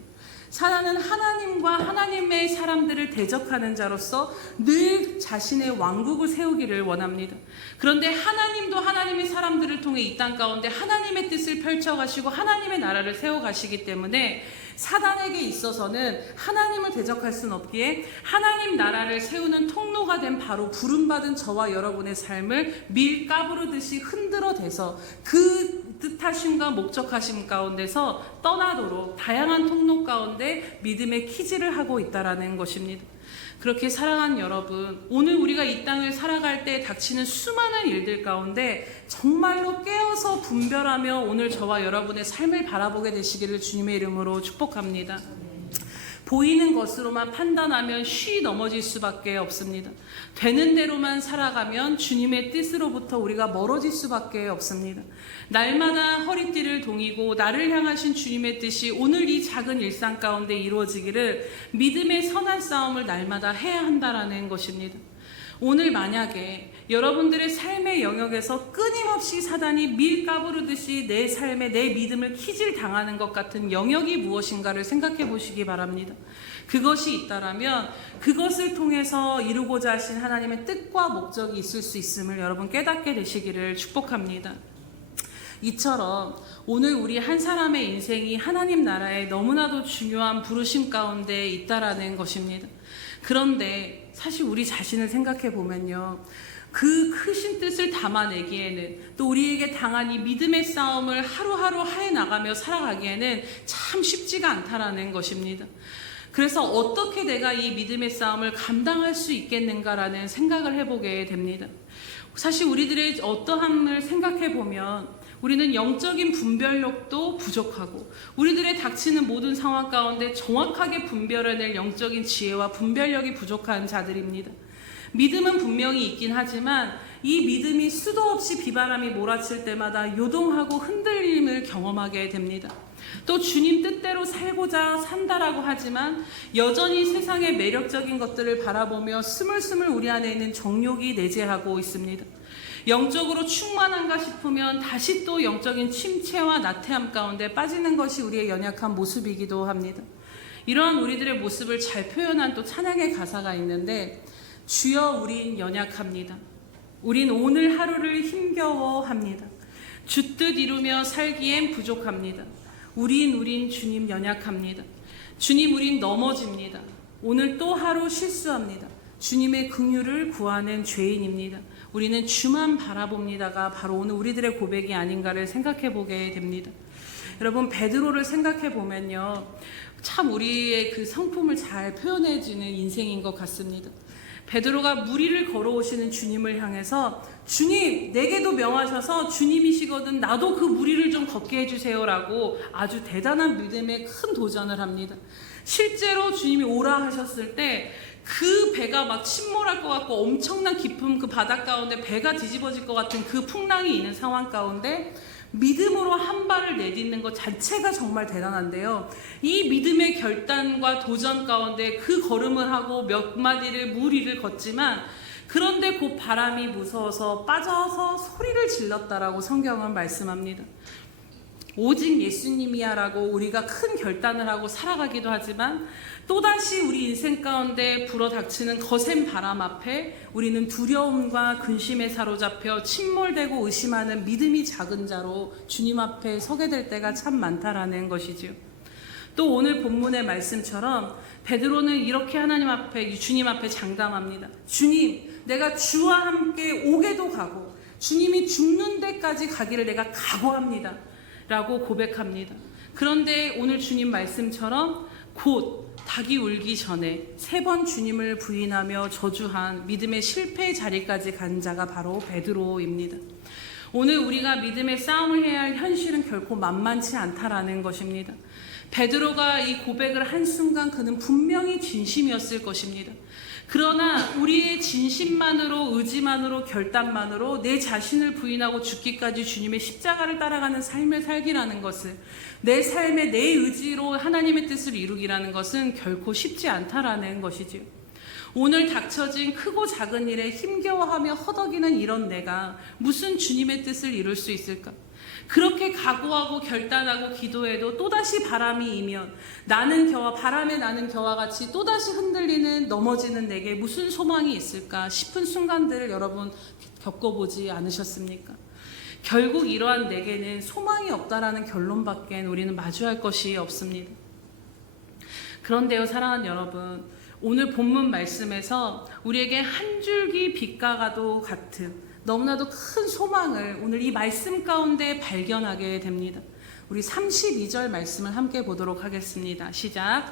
사단은 하나님과 하나님의 사람들을 대적하는 자로서 늘 자신의 왕국을 세우기를 원합니다. 그런데 하나님도 하나님의 사람들을 통해 이 땅 가운데 하나님의 뜻을 펼쳐가시고 하나님의 나라를 세워가시기 때문에 사단에게 있어서는 하나님을 대적할 수는 없기에 하나님 나라를 세우는 통로가 된 바로 부름받은 저와 여러분의 삶을 밀가부르듯이 흔들어대서 그 뜻하심과 목적하심 가운데서 떠나도록 다양한 통로 가운데 믿음의 키질을 하고 있다라는 것입니다. 그렇게 사랑하는 여러분, 오늘 우리가 이 땅을 살아갈 때 닥치는 수많은 일들 가운데 정말로 깨어서 분별하며 오늘 저와 여러분의 삶을 바라보게 되시기를 주님의 이름으로 축복합니다. 보이는 것으로만 판단하면 쉬 넘어질 수밖에 없습니다. 되는 대로만 살아가면 주님의 뜻으로부터 우리가 멀어질 수밖에 없습니다. 날마다 허리띠를 동이고 나를 향하신 주님의 뜻이 오늘 이 작은 일상 가운데 이루어지기를 믿음의 선한 싸움을 날마다 해야 한다라는 것입니다. 오늘 만약에 여러분들의 삶의 영역에서 끊임없이 사단이 밀가부르듯이 내 삶에 내 믿음을 키질 당하는 것 같은 영역이 무엇인가를 생각해 보시기 바랍니다. 그것이 있다라면 그것을 통해서 이루고자 하신 하나님의 뜻과 목적이 있을 수 있음을 여러분 깨닫게 되시기를 축복합니다. 이처럼 오늘 우리 한 사람의 인생이 하나님 나라에 너무나도 중요한 부르심 가운데 있다라는 것입니다. 그런데 사실 우리 자신을 생각해 보면요, 그 크신 뜻을 담아내기에는, 또 우리에게 당한 이 믿음의 싸움을 하루하루 해나가며 살아가기에는 참 쉽지가 않다라는 것입니다. 그래서 어떻게 내가 이 믿음의 싸움을 감당할 수 있겠는가라는 생각을 해보게 됩니다. 사실 우리들의 어떠함을 생각해 보면 우리는 영적인 분별력도 부족하고, 우리들의 닥치는 모든 상황 가운데 정확하게 분별해낼 영적인 지혜와 분별력이 부족한 자들입니다. 믿음은 분명히 있긴 하지만 이 믿음이 수도 없이 비바람이 몰아칠 때마다 요동하고 흔들림을 경험하게 됩니다. 또 주님 뜻대로 살고자 산다라고 하지만 여전히 세상의 매력적인 것들을 바라보며 스물스물 우리 안에 있는 정욕이 내재하고 있습니다. 영적으로 충만한가 싶으면 다시 또 영적인 침체와 나태함 가운데 빠지는 것이 우리의 연약한 모습이기도 합니다. 이러한 우리들의 모습을 잘 표현한 또 찬양의 가사가 있는데, 주여 우린 연약합니다. 우린 오늘 하루를 힘겨워합니다. 주 뜻 이루며 살기엔 부족합니다. 우린 주님 연약합니다. 주님 우린 넘어집니다. 오늘 또 하루 실수합니다. 주님의 긍휼을 구하는 죄인입니다. 우리는 주만 바라봅니다가 바로 오늘 우리들의 고백이 아닌가를 생각해 보게 됩니다. 여러분, 베드로를 생각해 보면요, 참 우리의 그 성품을 잘 표현해주는 인생인 것 같습니다. 베드로가 무리를 걸어오시는 주님을 향해서, 주님 내게도 명하셔서 주님이시거든 나도 그 무리를 좀 걷게 해주세요라고 아주 대단한 믿음의 큰 도전을 합니다. 실제로 주님이 오라 하셨을 때 그 배가 막 침몰할 것 같고 엄청난 깊은 그 바닷 가운데 배가 뒤집어질 것 같은 그 풍랑이 있는 상황 가운데 믿음으로 한 발을 내딛는 것 자체가 정말 대단한데요, 이 믿음의 결단과 도전 가운데 그 걸음을 하고 몇 마디를 무리를 걷지만, 그런데 곧 바람이 무서워서 빠져서 소리를 질렀다라고 성경은 말씀합니다. 오직 예수님이야 라고 우리가 큰 결단을 하고 살아가기도 하지만 또다시 우리 인생 가운데 불어닥치는 거센 바람 앞에 우리는 두려움과 근심에 사로잡혀 침몰되고 의심하는 믿음이 작은 자로 주님 앞에 서게 될 때가 참 많다라는 것이지요. 또 오늘 본문의 말씀처럼 베드로는 이렇게 하나님 앞에, 주님 앞에 장담합니다. 주님, 내가 주와 함께 옥에도 가고 주님이 죽는 데까지 가기를 내가 각오합니다 라고 고백합니다. 그런데 오늘 주님 말씀처럼 곧 닭이 울기 전에 3번 주님을 부인하며 저주한 믿음의 실패의 자리까지 간 자가 바로 베드로입니다. 오늘 우리가 믿음의 싸움을 해야 할 현실은 결코 만만치 않다라는 것입니다. 베드로가 이 고백을 한 순간 그는 분명히 진심이었을 것입니다. 그러나 우리의 진심만으로, 의지만으로, 결단만으로 내 자신을 부인하고 죽기까지 주님의 십자가를 따라가는 삶을 살기라는 것을, 내 삶에 내 의지로 하나님의 뜻을 이루기라는 것은 결코 쉽지 않다라는 것이지요. 오늘 닥쳐진 크고 작은 일에 힘겨워하며 허덕이는 이런 내가 무슨 주님의 뜻을 이룰 수 있을까? 그렇게 각오하고 결단하고 기도해도 또다시 바람이 이면 바람에 나는 겨와 같이 또다시 흔들리는, 넘어지는 내게 무슨 소망이 있을까 싶은 순간들을 여러분 겪어보지 않으셨습니까? 결국 이러한 내게는 소망이 없다라는 결론밖에 우리는 마주할 것이 없습니다. 그런데요, 사랑하는 여러분, 오늘 본문 말씀에서 우리에게 한 줄기 빛과도 같은 너무나도 큰 소망을 오늘 이 말씀 가운데 발견하게 됩니다. 우리 32절 말씀을 함께 보도록 하겠습니다. 시작.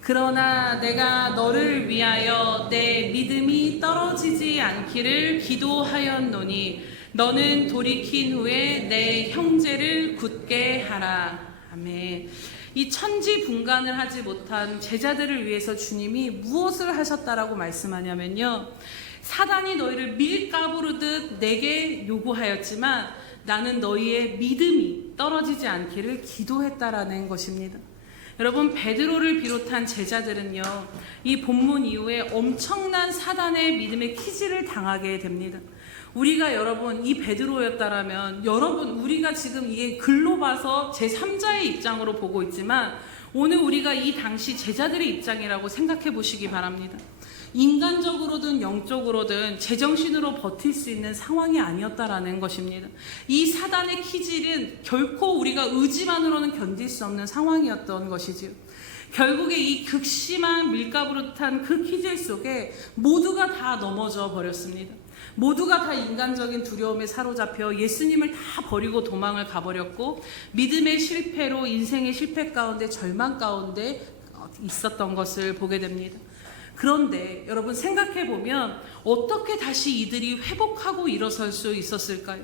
그러나 내가 너를 위하여 내 믿음이 떨어지지 않기를 기도하였노니 너는 돌이킨 후에 내 형제를 굳게 하라. 아멘. 이 천지분간을 하지 못한 제자들을 위해서 주님이 무엇을 하셨다라고 말씀하냐면요, 사단이 너희를 밀가부르듯 내게 요구하였지만 나는 너희의 믿음이 떨어지지 않기를 기도했다라는 것입니다. 여러분, 베드로를 비롯한 제자들은요, 이 본문 이후에 엄청난 사단의 믿음의 키질을 당하게 됩니다. 우리가 여러분 이 베드로였다라면, 여러분 우리가 지금 이게 글로 봐서 제3자의 입장으로 보고 있지만 오늘 우리가 이 당시 제자들의 입장이라고 생각해 보시기 바랍니다. 인간적으로든 영적으로든 제정신으로 버틸 수 있는 상황이 아니었다라는 것입니다. 이 사단의 기질은 결코 우리가 의지만으로는 견딜 수 없는 상황이었던 것이지요. 결국에 이 극심한 밀가부릇한 그 기질 속에 모두가 다 넘어져 버렸습니다. 모두가 다 인간적인 두려움에 사로잡혀 예수님을 다 버리고 도망을 가버렸고, 믿음의 실패로 인생의 실패 가운데 절망 가운데 있었던 것을 보게 됩니다. 그런데 여러분 생각해보면 어떻게 다시 이들이 회복하고 일어설 수 있었을까요?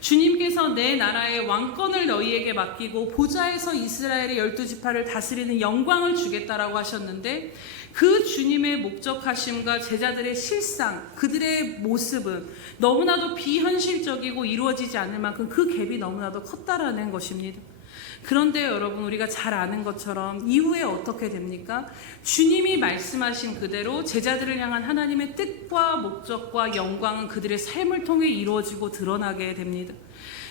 주님께서 내 나라의 왕권을 너희에게 맡기고 보좌에서 이스라엘의 12지파를 다스리는 영광을 주겠다라고 하셨는데, 그 주님의 목적하심과 제자들의 실상, 그들의 모습은 너무나도 비현실적이고 이루어지지 않을 만큼 그 갭이 너무나도 컸다라는 것입니다. 그런데 여러분, 우리가 잘 아는 것처럼 이후에 어떻게 됩니까? 주님이 말씀하신 그대로 제자들을 향한 하나님의 뜻과 목적과 영광은 그들의 삶을 통해 이루어지고 드러나게 됩니다.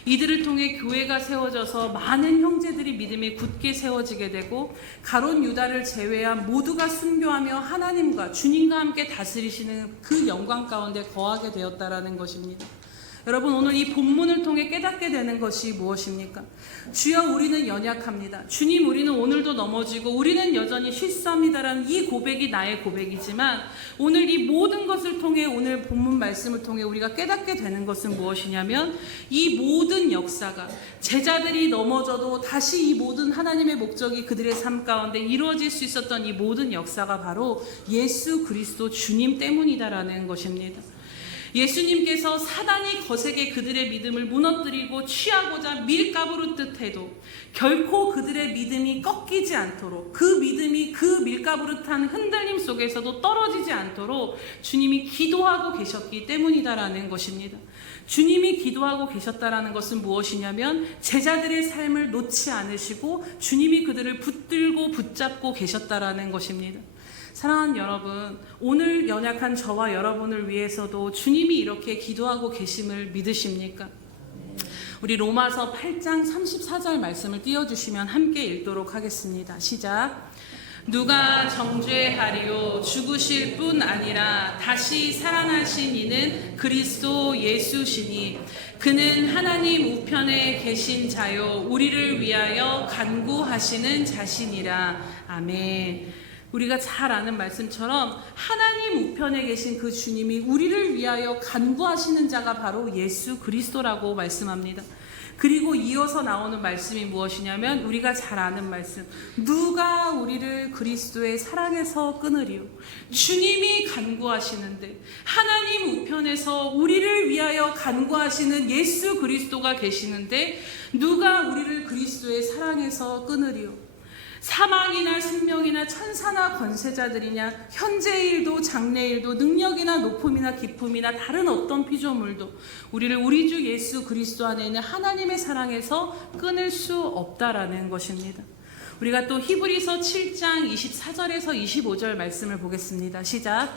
이들을 통해 교회가 세워져서 많은 형제들이 믿음에 굳게 세워지게 되고, 가룟 유다를 제외한 모두가 순교하며 하나님과 주님과 함께 다스리시는 그 영광 가운데 거하게 되었다라는 것입니다. 여러분, 오늘 이 본문을 통해 깨닫게 되는 것이 무엇입니까? 주여, 우리는 연약합니다. 주님, 우리는 오늘도 넘어지고 우리는 여전히 실수합니다라는 이 고백이 나의 고백이지만, 오늘 이 모든 것을 통해, 오늘 본문 말씀을 통해 우리가 깨닫게 되는 것은 무엇이냐면, 이 모든 역사가 제자들이 넘어져도 다시 이 모든 하나님의 목적이 그들의 삶 가운데 이루어질 수 있었던 이 모든 역사가 바로 예수 그리스도 주님 때문이다라는 것입니다. 예수님께서 사단이 거세게 그들의 믿음을 무너뜨리고 취하고자 밀가부르듯 해도 결코 그들의 믿음이 꺾이지 않도록, 그 믿음이 그 밀가부르트한 흔들림 속에서도 떨어지지 않도록 주님이 기도하고 계셨기 때문이다라는 것입니다. 주님이 기도하고 계셨다라는 것은 무엇이냐면, 제자들의 삶을 놓지 않으시고 주님이 그들을 붙들고 붙잡고 계셨다라는 것입니다. 사랑하는 여러분, 오늘 연약한 저와 여러분을 위해서도 주님이 이렇게 기도하고 계심을 믿으십니까? 우리 로마서 8장 34절 말씀을 띄워주시면 함께 읽도록 하겠습니다. 시작. 누가 정죄하리요? 죽으실 뿐 아니라 다시 살아나신 이는 그리스도 예수시니 그는 하나님 우편에 계신 자요 우리를 위하여 간구하시는 자신이라. 아멘. 우리가 잘 아는 말씀처럼 하나님 우편에 계신 그 주님이 우리를 위하여 간구하시는 자가 바로 예수 그리스도라고 말씀합니다. 그리고 이어서 나오는 말씀이 무엇이냐면, 우리가 잘 아는 말씀, 누가 우리를 그리스도의 사랑에서 끊으리요? 주님이 간구하시는데, 하나님 우편에서 우리를 위하여 간구하시는 예수 그리스도가 계시는데 누가 우리를 그리스도의 사랑에서 끊으리요? 사망이나 생명이나 천사나 권세자들이냐, 현재의 일도 장래의 일도, 능력이나 높음이나 기쁨이나 다른 어떤 피조물도 우리를 우리 주 예수 그리스도 안에 있는 하나님의 사랑에서 끊을 수 없다라는 것입니다. 우리가 또 히브리서 7장 24절에서 25절 말씀을 보겠습니다. 시작.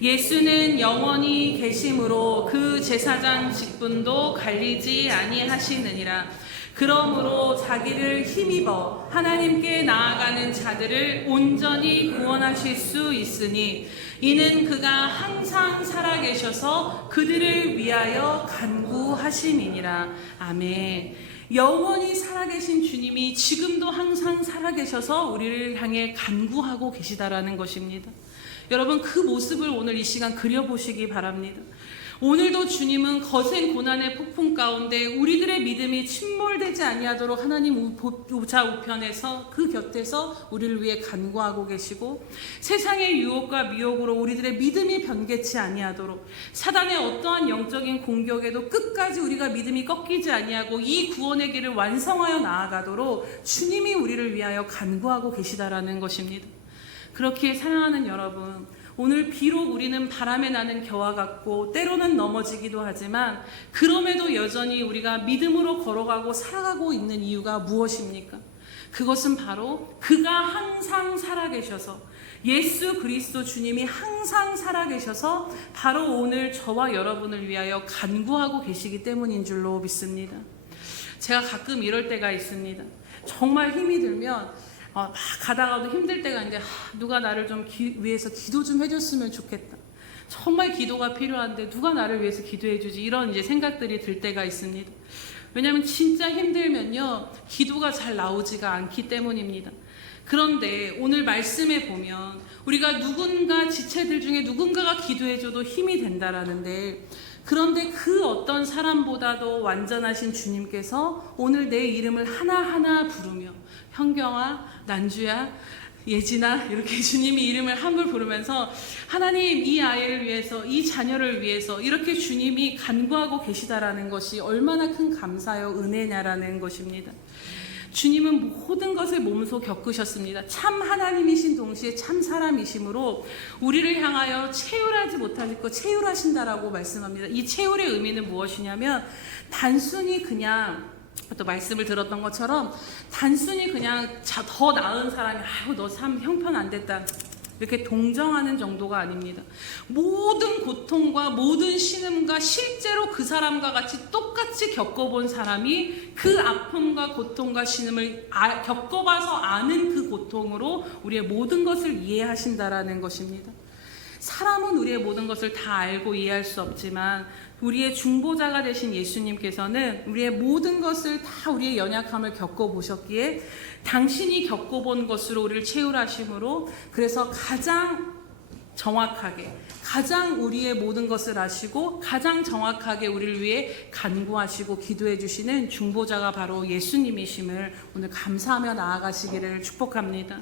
예수는 영원히 계심으로 그 제사장 직분도 갈리지 아니하시느니라. 그러므로 자기를 힘입어 하나님께 나아가는 자들을 온전히 구원하실 수 있으니 이는 그가 항상 살아계셔서 그들을 위하여 간구하심이니라. 아멘. 영원히 살아계신 주님이 지금도 항상 살아계셔서 우리를 향해 간구하고 계시다라는 것입니다. 여러분, 그 모습을 오늘 이 시간 그려보시기 바랍니다. 오늘도 주님은 거센 고난의 폭풍 가운데 우리들의 믿음이 침몰되지 아니하도록 하나님 보좌 우편에서 그 곁에서 우리를 위해 간구하고 계시고, 세상의 유혹과 미혹으로 우리들의 믿음이 변개치 아니하도록, 사단의 어떠한 영적인 공격에도 끝까지 우리가 믿음이 꺾이지 아니하고 이 구원의 길을 완성하여 나아가도록 주님이 우리를 위하여 간구하고 계시다라는 것입니다. 그렇기에 사랑하는 여러분, 오늘 비록 우리는 바람에 나는 겨와 같고 때로는 넘어지기도 하지만, 그럼에도 여전히 우리가 믿음으로 걸어가고 살아가고 있는 이유가 무엇입니까? 그것은 바로 그가 항상 살아계셔서, 예수 그리스도 주님이 항상 살아계셔서 바로 오늘 저와 여러분을 위하여 간구하고 계시기 때문인 줄로 믿습니다. 제가 가끔 이럴 때가 있습니다. 정말 힘이 들면 막 가다가도 힘들 때가 있는데 누가 나를 좀 위해서 기도 좀 해줬으면 좋겠다. 정말 기도가 필요한데 누가 나를 위해서 기도해주지, 이런 이제 생각들이 들 때가 있습니다. 왜냐하면 진짜 힘들면요 기도가 잘 나오지가 않기 때문입니다. 그런데 오늘 말씀에 보면 우리가 누군가 지체들 중에 누군가가 기도해줘도 힘이 된다라는데, 그런데 그 어떤 사람보다도 완전하신 주님께서 오늘 내 이름을 하나하나 부르며, 현경아, 난주야, 예진아, 이렇게 주님이 이름을 함을 부르면서 하나님 이 아이를 위해서, 이 자녀를 위해서 이렇게 주님이 간구하고 계시다라는 것이 얼마나 큰 감사요 은혜냐라는 것입니다. 주님은 모든 것을 몸소 겪으셨습니다. 참 하나님이신 동시에 참 사람이심으로 우리를 향하여 체휼하지 못하고 체휼하신다라고 말씀합니다. 이 체휼의 의미는 무엇이냐면, 단순히 그냥 또 말씀을 들었던 것처럼 단순히 그냥 더 나은 사람이 아유 너 참 형편 안 됐다 이렇게 동정하는 정도가 아닙니다. 모든 고통과 모든 신음과 실제로 그 사람과 같이 똑같이 겪어본 사람이 그 아픔과 고통과 신음을 겪어봐서 아는 그 고통으로 우리의 모든 것을 이해하신다라는 것입니다. 사람은 우리의 모든 것을 다 알고 이해할 수 없지만 우리의 중보자가 되신 예수님께서는 우리의 모든 것을 다 우리의 연약함을 겪어보셨기에 당신이 겪어본 것으로 우리를 체휼하심으로, 그래서 가장 정확하게, 가장 우리의 모든 것을 아시고 가장 정확하게 우리를 위해 간구하시고 기도해 주시는 중보자가 바로 예수님이심을 오늘 감사하며 나아가시기를 축복합니다.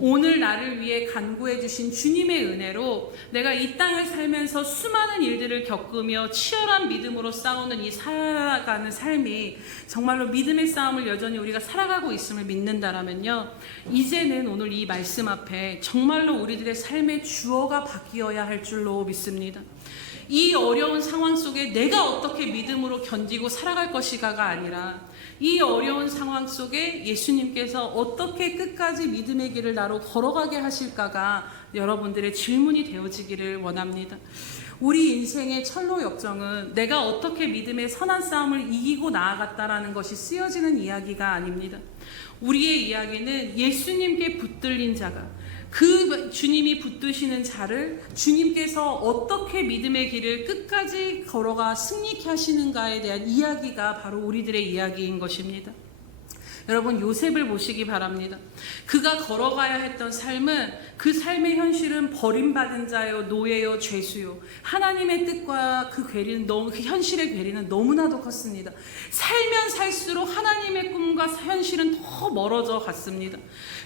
오늘 나를 위해 간구해 주신 주님의 은혜로 내가 이 땅을 살면서 수많은 일들을 겪으며 치열한 믿음으로 싸우는 이 살아가는 삶이 정말로 믿음의 싸움을 여전히 우리가 살아가고 있음을 믿는다라면요, 이제는 오늘 이 말씀 앞에 정말로 우리들의 삶의 주어가 바뀌어야 할 줄로 믿습니다. 이 어려운 상황 속에 내가 어떻게 믿음으로 견디고 살아갈 것이가가 아니라, 이 어려운 상황 속에 예수님께서 어떻게 끝까지 믿음의 길을 나로 걸어가게 하실까가 여러분들의 질문이 되어지기를 원합니다. 우리 인생의 철로 역정은 내가 어떻게 믿음의 선한 싸움을 이기고 나아갔다라는 것이 쓰여지는 이야기가 아닙니다. 우리의 이야기는 예수님께 붙들린 자가, 그 주님이 붙드시는 자를 주님께서 어떻게 믿음의 길을 끝까지 걸어가 승리케 하시는가에 대한 이야기가 바로 우리들의 이야기인 것입니다. 여러분, 요셉을 보시기 바랍니다. 그가 걸어가야 했던 삶은, 그 삶의 현실은 버림받은 자요, 노예요, 죄수요. 하나님의 뜻과 그 괴리는 그 현실의 괴리는 너무나도 컸습니다. 살면 살수록 하나님의 꿈과 현실은 더 멀어져 갔습니다.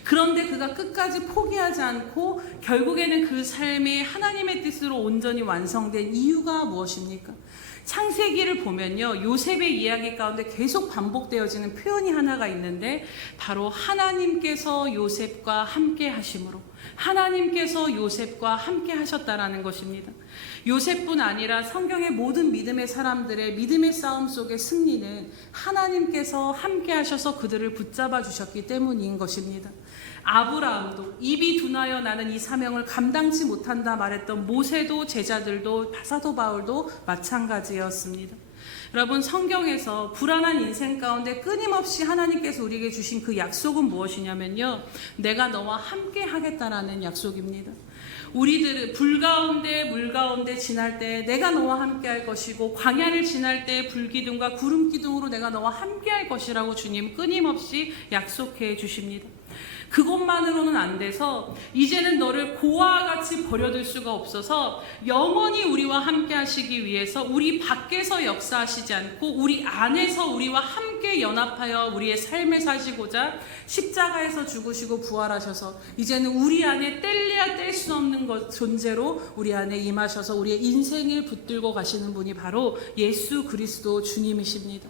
그런데 그가 끝까지 포기하지 않고 결국에는 그 삶이 하나님의 뜻으로 온전히 완성된 이유가 무엇입니까? 창세기를 보면요, 요셉의 이야기 가운데 계속 반복되어지는 표현이 하나가 있는데, 바로 하나님께서 요셉과 함께 하심으로, 하나님께서 요셉과 함께 하셨다라는 것입니다. 요셉뿐 아니라 성경의 모든 믿음의 사람들의 믿음의 싸움 속의 승리는 하나님께서 함께 하셔서 그들을 붙잡아 주셨기 때문인 것입니다. 아브라함도 입이 둔하여 나는 이 사명을 감당치 못한다 말했던 모세도, 제자들도, 사도 바울도 마찬가지였습니다. 여러분, 성경에서 불안한 인생 가운데 끊임없이 하나님께서 우리에게 주신 그 약속은 무엇이냐면요, 내가 너와 함께 하겠다라는 약속입니다. 우리들은 불 가운데 물 가운데 지날 때 내가 너와 함께 할 것이고, 광야를 지날 때 불기둥과 구름 기둥으로 내가 너와 함께 할 것이라고 주님 끊임없이 약속해 주십니다. 그것만으로는 안 돼서 이제는 너를 고아와 같이 버려둘 수가 없어서 영원히 우리와 함께 하시기 위해서 우리 밖에서 역사하시지 않고 우리 안에서 우리와 함께 연합하여 우리의 삶을 사시고자 십자가에서 죽으시고 부활하셔서 이제는 우리 안에 뗄래야 뗄 수 없는 존재로 우리 안에 임하셔서 우리의 인생을 붙들고 가시는 분이 바로 예수 그리스도 주님이십니다.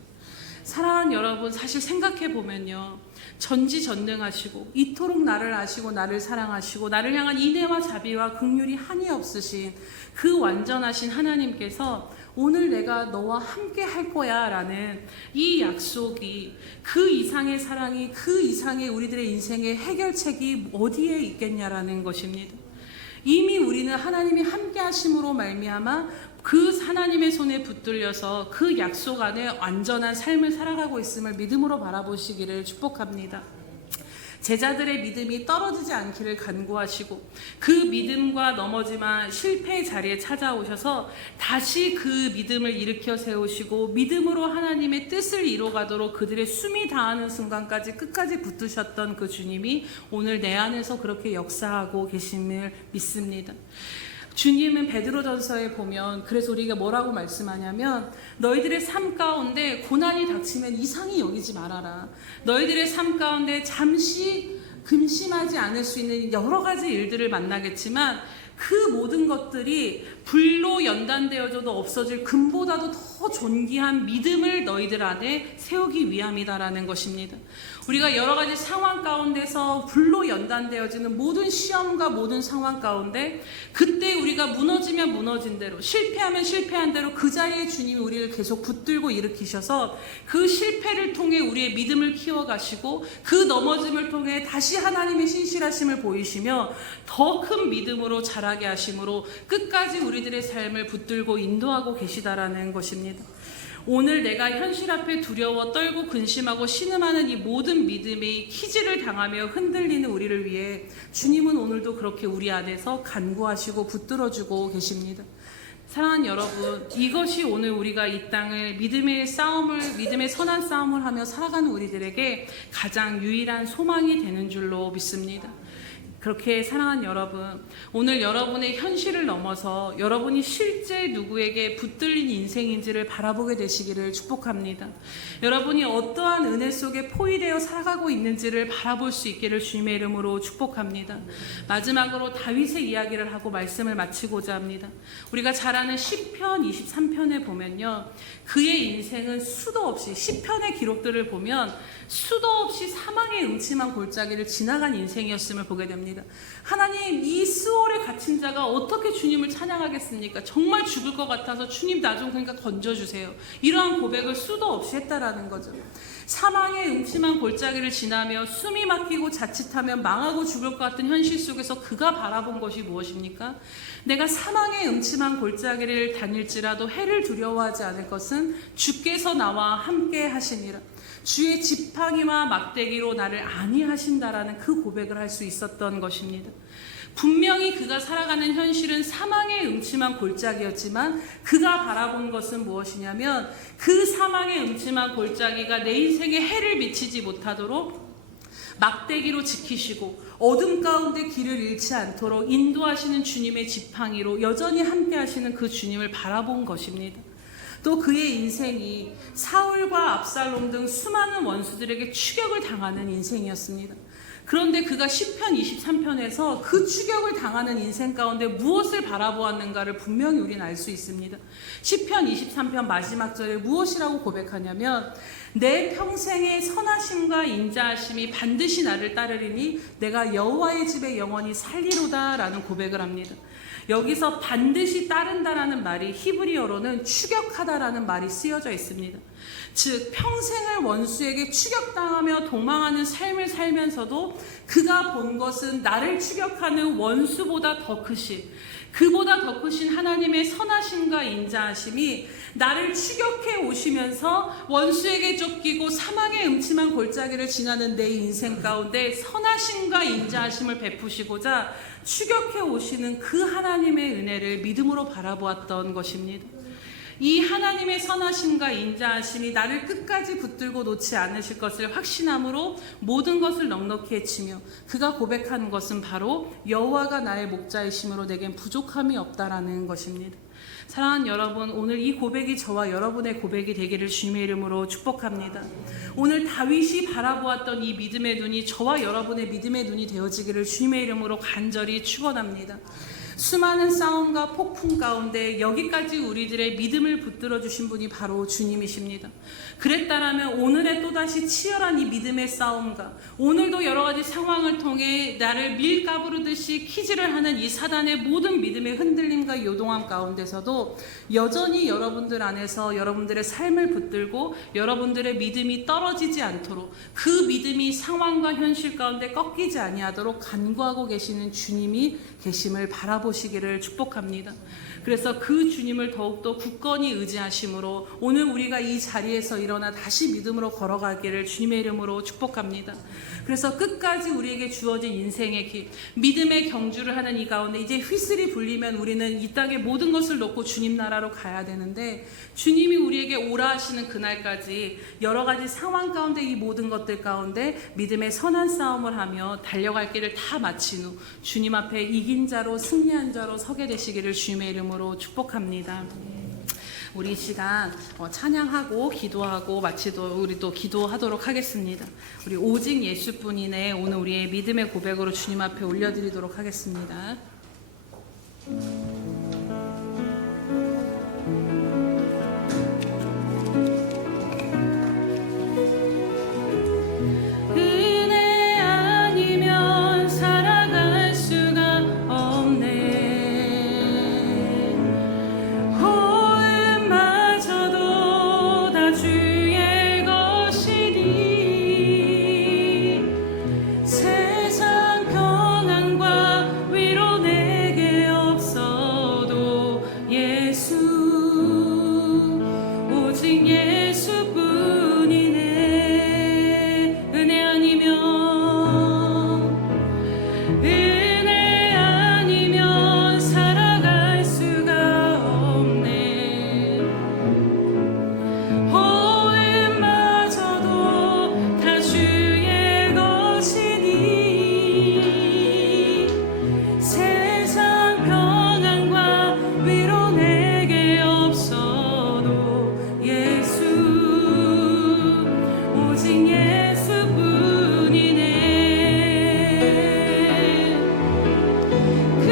사랑하는 여러분, 사실 생각해 보면요, 전지전능하시고 이토록 나를 아시고 나를 사랑하시고 나를 향한 인애와 자비와 긍휼이 한이 없으신 그 완전하신 하나님께서 오늘 내가 너와 함께 할 거야 라는 이 약속이, 그 이상의 사랑이, 그 이상의 우리들의 인생의 해결책이 어디에 있겠냐라는 것입니다. 이미 우리는 하나님이 함께 하심으로 말미암아 그 하나님의 손에 붙들려서 그 약속 안에 완전한 삶을 살아가고 있음을 믿음으로 바라보시기를 축복합니다. 제자들의 믿음이 떨어지지 않기를 간구하시고 그 믿음과 넘어지만 실패의 자리에 찾아오셔서 다시 그 믿음을 일으켜 세우시고 믿음으로 하나님의 뜻을 이뤄가도록 그들의 숨이 닿는 순간까지 끝까지 붙드셨던 그 주님이 오늘 내 안에서 그렇게 역사하고 계심을 믿습니다. 주님은 베드로전서에 보면 그래서 우리가 뭐라고 말씀하냐면 너희들의 삶 가운데 고난이 닥치면 이상히 여기지 말아라. 너희들의 삶 가운데 잠시 근심하지 않을 수 있는 여러 가지 일들을 만나겠지만 그 모든 것들이 불로 연단되어져도 없어질 금보다도 더 존귀한 믿음을 너희들 안에 세우기 위함이다라는 것입니다. 우리가 여러 가지 상황 가운데서 불로 연단되어지는 모든 시험과 모든 상황 가운데 그때 우리가 무너지면 무너진 대로 실패하면 실패한 대로 그 자리에 주님이 우리를 계속 붙들고 일으키셔서 그 실패를 통해 우리의 믿음을 키워가시고 그 넘어짐을 통해 다시 하나님의 신실하심을 보이시며 더 큰 믿음으로 자라게 하심으로 끝까지 우리들의 삶을 붙들고 인도하고 계시다라는 것입니다. 오늘 내가 현실 앞에 두려워 떨고 근심하고 신음하는 이 모든 믿음이 키질을 당하며 흔들리는 우리를 위해 주님은 오늘도 그렇게 우리 안에서 간구하시고 붙들어주고 계십니다. 사랑하는 여러분, 이것이 오늘 우리가 이 땅을 믿음의 선한 싸움을 하며 살아가는 우리들에게 가장 유일한 소망이 되는 줄로 믿습니다. 그렇게 사랑하는 여러분, 오늘 여러분의 현실을 넘어서 여러분이 실제 누구에게 붙들린 인생인지를 바라보게 되시기를 축복합니다. 여러분이 어떠한 은혜 속에 포위되어 살아가고 있는지를 바라볼 수 있기를 주님의 이름으로 축복합니다. 마지막으로 다윗의 이야기를 하고 말씀을 마치고자 합니다. 우리가 잘 아는 시편 23편에 보면요, 그의 인생은 수도 없이 시편의 기록들을 보면 수도 없이 사망의 음침한 골짜기를 지나간 인생이었음을 보게 됩니다. 하나님, 이 스올에 갇힌 자가 어떻게 주님을 찬양하겠습니까? 정말 죽을 것 같아서 주님 나 좀 그러니까 건져주세요. 이러한 고백을 수도 없이 했다라는 거죠. 사망의 음침한 골짜기를 지나며 숨이 막히고 자칫하면 망하고 죽을 것 같은 현실 속에서 그가 바라본 것이 무엇입니까? 내가 사망의 음침한 골짜기를 다닐지라도 해를 두려워하지 않을 것은 주께서 나와 함께 하시니라. 주의 지팡이와 막대기로 나를 안위하신다라는 그 고백을 할 수 있었던 것입니다. 분명히 그가 살아가는 현실은 사망의 음침한 골짜기였지만 그가 바라본 것은 무엇이냐면 그 사망의 음침한 골짜기가 내 인생에 해를 미치지 못하도록 막대기로 지키시고 어둠 가운데 길을 잃지 않도록 인도하시는 주님의 지팡이로 여전히 함께 하시는 그 주님을 바라본 것입니다. 또 그의 인생이 사울과 압살롬 등 수많은 원수들에게 추격을 당하는 인생이었습니다. 그런데 그가 시편 23편에서 그 추격을 당하는 인생 가운데 무엇을 바라보았는가를 분명히 우리는 알 수 있습니다. 시편 23편 마지막 절에 무엇이라고 고백하냐면 내 평생의 선하심과 인자하심이 반드시 나를 따르리니 내가 여호와의 집에 영원히 살리로다 라는 고백을 합니다. 여기서 반드시 따른다라는 말이 히브리어로는 추격하다라는 말이 쓰여져 있습니다. 즉 평생을 원수에게 추격당하며 도망하는 삶을 살면서도 그가 본 것은 나를 추격하는 원수보다 더 크신, 그보다 더 크신 하나님의 선하심과 인자하심이 나를 추격해 오시면서 원수에게 쫓기고 사망의 음침한 골짜기를 지나는 내 인생 가운데 선하심과 인자하심을 베푸시고자 추격해 오시는 그 하나님의 은혜를 믿음으로 바라보았던 것입니다. 이 하나님의 선하심과 인자하심이 나를 끝까지 붙들고 놓지 않으실 것을 확신함으로 모든 것을 넉넉히 해치며 그가 고백하는 것은 바로 여호와가 나의 목자이심으로 내겐 부족함이 없다라는 것입니다. 사랑하는 여러분, 오늘 이 고백이 저와 여러분의 고백이 되기를 주님의 이름으로 축복합니다. 오늘 다윗이 바라보았던 이 믿음의 눈이 저와 여러분의 믿음의 눈이 되어지기를 주님의 이름으로 간절히 축원합니다. 수많은 싸움과 폭풍 가운데 여기까지 우리들의 믿음을 붙들어 주신 분이 바로 주님이십니다. 그랬다라면 오늘의 또다시 치열한 이 믿음의 싸움과 오늘도 여러 가지 상황을 통해 나를 밀가부르듯이 키질을 하는 이 사단의 모든 믿음의 흔들림과 요동함 가운데서도 여전히 여러분들 안에서 여러분들의 삶을 붙들고 여러분들의 믿음이 떨어지지 않도록 그 믿음이 상황과 현실 가운데 꺾이지 아니하도록 간구하고 계시는 주님이 계심을 바라보시기를 축복합니다. 그래서 그 주님을 더욱더 굳건히 의지하심으로 오늘 우리가 이 자리에서 일어나 다시 믿음으로 걸어가기를 주님의 이름으로 축복합니다. 그래서 끝까지 우리에게 주어진 인생의 길, 믿음의 경주를 하는 이 가운데 이제 휘슬이 불리면 우리는 이 땅의 모든 것을 놓고 주님 나라로 가야 되는데, 주님이 우리에게 오라 하시는 그날까지 여러 가지 상황 가운데 이 모든 것들 가운데 믿음의 선한 싸움을 하며 달려갈 길을 다 마친 후 주님 앞에 이긴 자로 승리한 자로 서게 되시기를 주님의 이름으로 축복합니다. 우리 이 시간 찬양하고 기도하고 마치도록 우리 또 기도하도록 하겠습니다. 우리 오직 예수뿐이네 오늘 우리의 믿음의 고백으로 주님 앞에 올려드리도록 하겠습니다. 은혜 아니면 살아갈 수가 없네. 호흡마저도 다 주의 것이니 세상 평안과 위로 내게 없어도 예수 오직 예수뿐이네. 은혜 아니면 살아갈 수가 없네. 호흡마저도 다 주의 것이니 세상 평안과 위로 내게 없어도 예수 오직 예수뿐이네. 그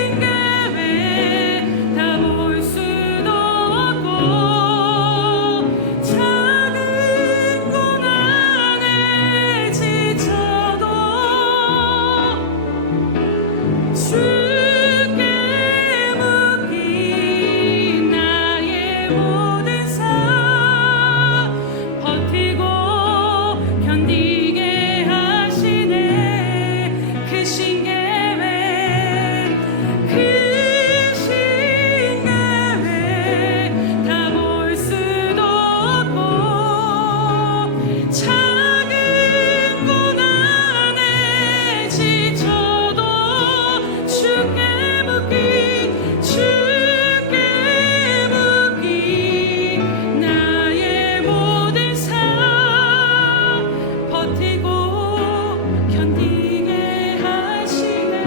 신감에 다 볼 수도 없고 작은 고난에 지쳐도 주께 묶인 나의 모든 삶 버티고 견디게 하시네. 그 신감에 다 볼 수도 없고 작은 고난에 지쳐도 주께 묶인 나의 모든 삶 버티고 견디게 하시네.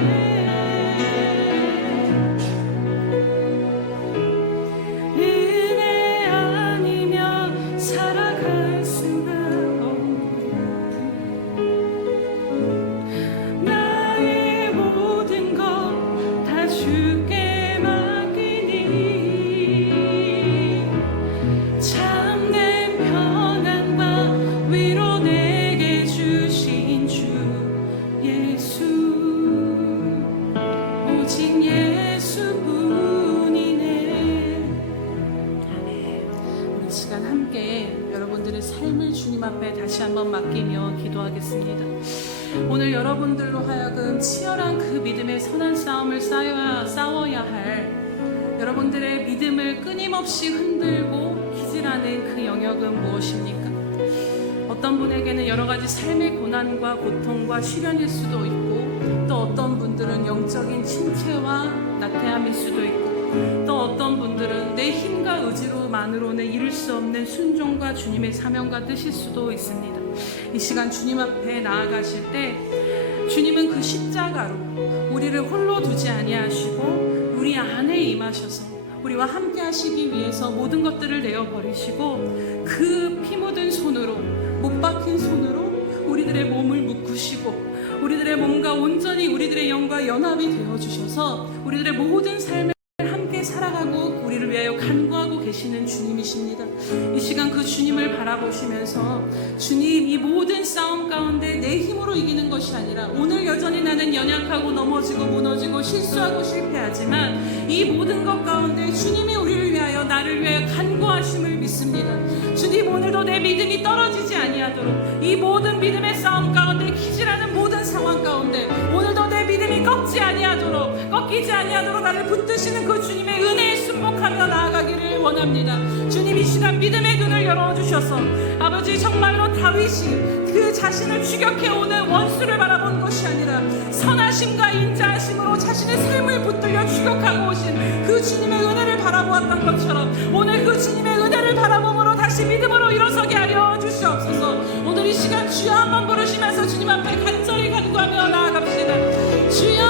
은혜 아니면 살아갈 수가 없네. 나의 모든 것 다 주께 맡기니 참된 평안과 위로 내게 주신 주 예수 오직 예수뿐이네. 우리 시간 함께 여러분들의 삶을 주님 앞에 다시 한번 맡기며 기도하겠습니다. 오늘 여러분들로 하여금 치열한 그 믿음의 선한 싸움을 싸워야 할 여러분들의 믿음을 끊임없이 흔들고 기질하는 그 영역은 무엇입니까? 어떤 분에게는 여러 가지 삶의 고난과 고통과 시련일 수도 있고, 또 어떤 분들은 영적인 침체와 나태함일 수도 있고, 또 어떤 분들은 내 힘과 의지로만으로는 이룰 수 없는 순종과 주님의 사명과 뜻일 수도 있습니다. 이 시간 주님 앞에 나아가실 때 주님은 그 십자가로 우리를 홀로 두지 아니하시고 우리 안에 임하셔서 우리와 함께 하시기 위해서 모든 것들을 내어버리시고 그 피 묻은 손으로, 못 박힌 손으로 우리들의 몸을 묶으시고 우리들의 몸과 온전히 우리들의 영과 연합이 되어주셔서 우리들의 모든 삶을 함께 살아가고 우리를 위하여 간구하고 계시는 주님이십니다. 이 시간 그 주님을 바라보시면서 주님, 이 모든 싸움 가운데 내 힘으로 이기는 것이 아니라 오늘 여전히 나는 연약하고 넘어지고 무너지고 실수하고 실패하지만 이 모든 것 가운데 주님이 우리를 위하여 나를 위하여 간구하심을 믿습니다. 주님, 오늘도 내 믿음이 떨어지지 아니하도록 이 모든 믿음의 싸움 가운데 기질하는 모든 상황 가운데 오늘도 내 믿음이 꺾지 꺾지 아니하도록 나를 붙드시는 그 주님의 은혜에 순복하며 나아가기를 원합니다. 주님, 이 시간 믿음의 눈을 열어주셔서 아버지, 정말로 다윗이 그 자신을 추격해오는 원수를 바라본 것이 아니라 선하심과 인자하심으로 자신의 삶을 붙들려 추격하고 오신 그 주님의 은혜를 바라보았던 것처럼 오늘 그 주님의 은혜를 바라봄으로 다시 믿음으로 일어서게 하여 주시옵소서. 오늘 이 시간 주여 한번 부르시면서 주님 앞에 간절히 간구하며 나아갑시다. 주여,